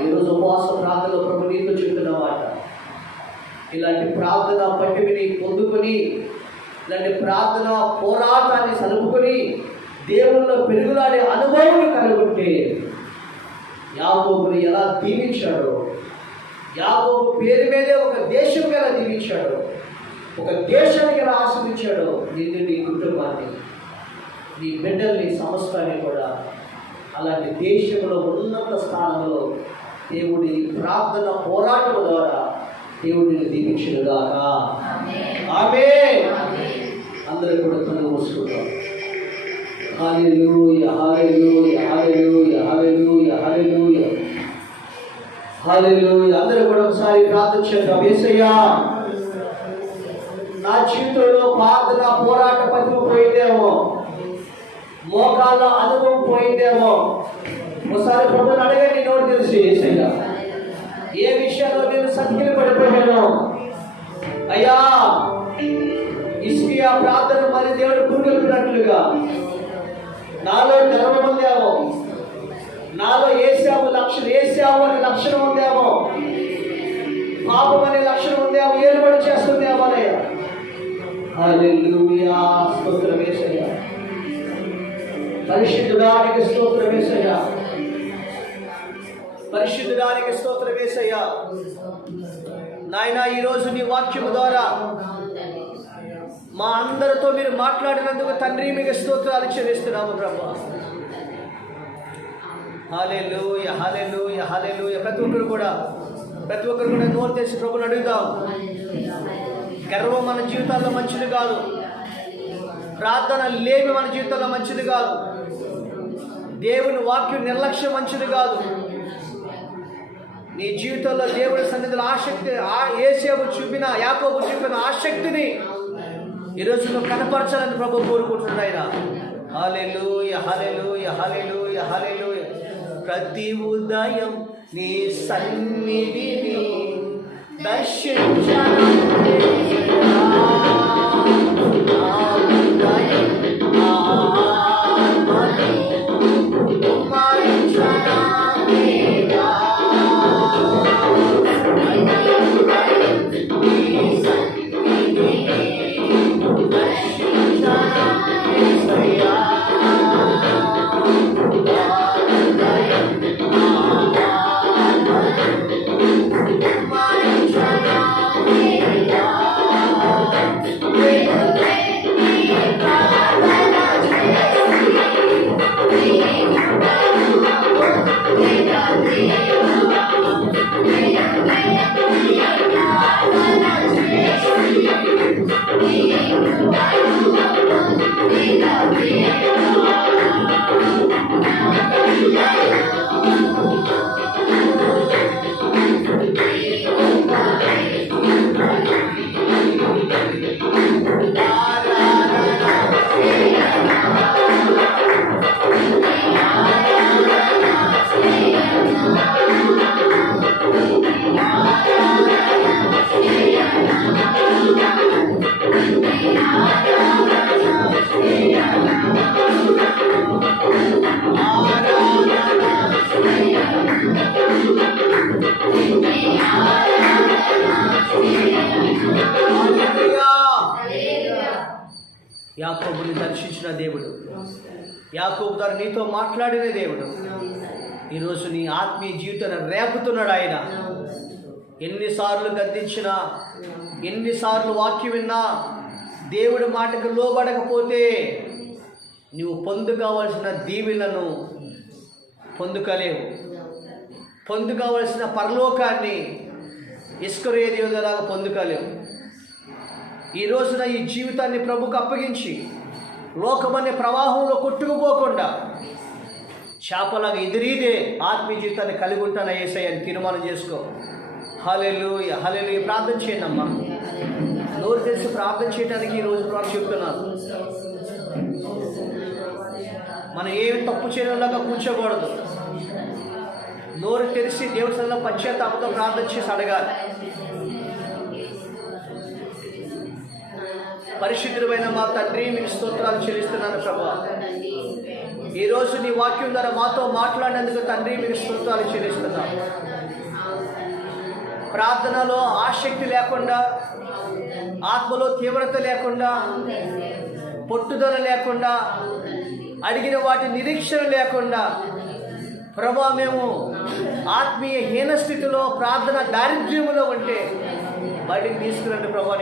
ఈరోజు ఉపవాస ప్రార్థనలో ప్రభు నీతో చెప్తున్నమాట, ఇలాంటి ప్రార్థన పట్టిని పొందుకొని, ఇలాంటి ప్రార్థన పోరాటాన్ని సలుపుకొని దేవుళ్ళలో పెరుగులాడే అనుభవం కలుగుంటే యాకోబుని ఎలా దీవించాడో, యాకోబు పేరు మీదే ఒక దేశం ఎలా దీవించాడో, ఒక దేశానికి ఎలా ఆశ్రయించాడో, నిన్ను, నీ కుటుంబాన్ని, నీ బిడ్డల్ని, సమస్తాన్ని కూడా అలాంటి దేశంలో ఉన్నత స్థానంలో దేవుడి ప్రార్థన పోరాటం ద్వారా దేవుడిని దీవించుగాక. ఆమేన్. అందరూ కూడా కళ్ళు మూసుకుంటాం. హల్లెలూయా, హల్లెలూయా, హల్లెలూయా, హల్లెలూయా, హల్లెలూయా, హల్లెలూయా. అందరూ కూడా ఒకసారి ప్రార్థన చేద్దాం. యేసయ్యా, నా జీవితంలో ప్రార్థన పోరాట పట్టిక పోయిందేమో, మోకాళ్ళ అనుభవం పోయిందేమో, ఒకసారి ప్రభుని అడగండి. నోటి తెలిసి యేసయ్యా, ఏ విషయంలో నేను సంఖ్యలు పడిపోయాను అయ్యా, హిజ్కియా ప్రార్థన మరి దేవుడు పురుగొల్పినట్లుగా నాలో గర్వం ఉందేమో, నాలో ఏసావు అనే లక్షణం ఉందేమో, పాపం అనే లక్షణం ఉందేమో, ఏలుబడి చేస్తుందేమో అయ్యా. హల్లెలూయా. స్తోత్రం యేసయ్యా. పరిశుద్ధుడానికి స్తోత్రం యేసయ్యా. పరిశుద్ధుడానికి స్తోత్రం యేసయ్యా. నాయనా, ఈరోజు నీ వాక్యము ద్వారా మా అందరితో మీరు మాట్లాడినందుకు తండ్రి మీకు స్తోత్రాలు చెల్లిస్తున్నాము ప్రభు. హల్లెలూయా, హల్లెలూయా, హల్లెలూయా. ప్రతి ఒక్కరు కూడా నోరు తెచ్చి ప్రభుని అడుగుదాం. గర్వం మన జీవితాల్లో మంచిది కాదు. ప్రార్థన లేమి మన జీవితంలో మంచిది కాదు. దేవుని వాక్యం నిర్లక్ష్యం మంచిది కాదు. నీ జీవితంలో దేవుడి సన్నిధిలో ఆసక్తి, యాకోబు చూపిన ఆసక్తిని ఈరోజు నువ్వు కనపరచాలని ప్రభు కోరుకుంటున్నాడు ఆయన. హల్లెలూయా, హల్లెలూయా, హల్లెలూయా, హల్లెలూయా. ప్రతి ఉదయం నీ సన్నిధిని యాకోబుని దర్శించిన దేవుడు, యాకోబు ద్వారా నీతో మాట్లాడిన దేవుడు ఈరోజు నీ ఆత్మీయ జీవితాన్ని రేపుతున్నాడు. ఆయన ఎన్నిసార్లు గద్దించినా, ఎన్నిసార్లు వాక్యం విన్నా దేవుడి మాటకు లోబడకపోతే నువ్వు పొందుకోవలసిన దీవెనలను పొందుకోలేవు. పొందుకోవలసిన పరలోకాన్ని ఇస్కరియోతులాగా పొందుకోలేవు. ఈ రోజున ఈ జీవితాన్ని ప్రభుకు అప్పగించి లోకమనే ప్రవాహంలో కొట్టుకుపోకుండా చేపలాగా ఎదురీదే ఆత్మీయ జీవితాన్ని కలిగి ఉంటాను యేసయ్యని తీర్మానం చేసుకో. హల్లెలూయా, హల్లెలూయా. ప్రార్థన చేయండి అమ్మా. నోరు తెరిచి ప్రార్థన చేయడానికి ఈరోజు ప్రభు చెప్తున్నాను. మనం ఏమి తప్పు చేయడంలాగా కూర్చోకూడదు. నోరు తెరిచి దేవుడి సన్నిధిలో పశ్చాత్తాపంతో ప్రార్థన చేసి అడగాలి. పరిశుద్ధుడైన మా తండ్రి, మీకు స్తోత్రాలు చెల్లిస్తున్నాను ప్రభువా. ఈరోజు నీ వాక్యం ద్వారా మాతో మాట్లాడినందుకు తండ్రి మీకు స్తోత్రాలు చెల్లిస్తున్నాను. ప్రార్థనలో ఆసక్తి లేకుండా, ఆత్మలో తీవ్రత లేకుండా, పట్టుదల లేకుండా, అడిగిన వాటి నిరీక్షణ లేకుండా ప్రభువా మేము ఆత్మీయ హీన స్థితిలో, ప్రార్థన దారిద్ర్యములో ఉంటే బయటికి తీసుకురండి ప్రభువా.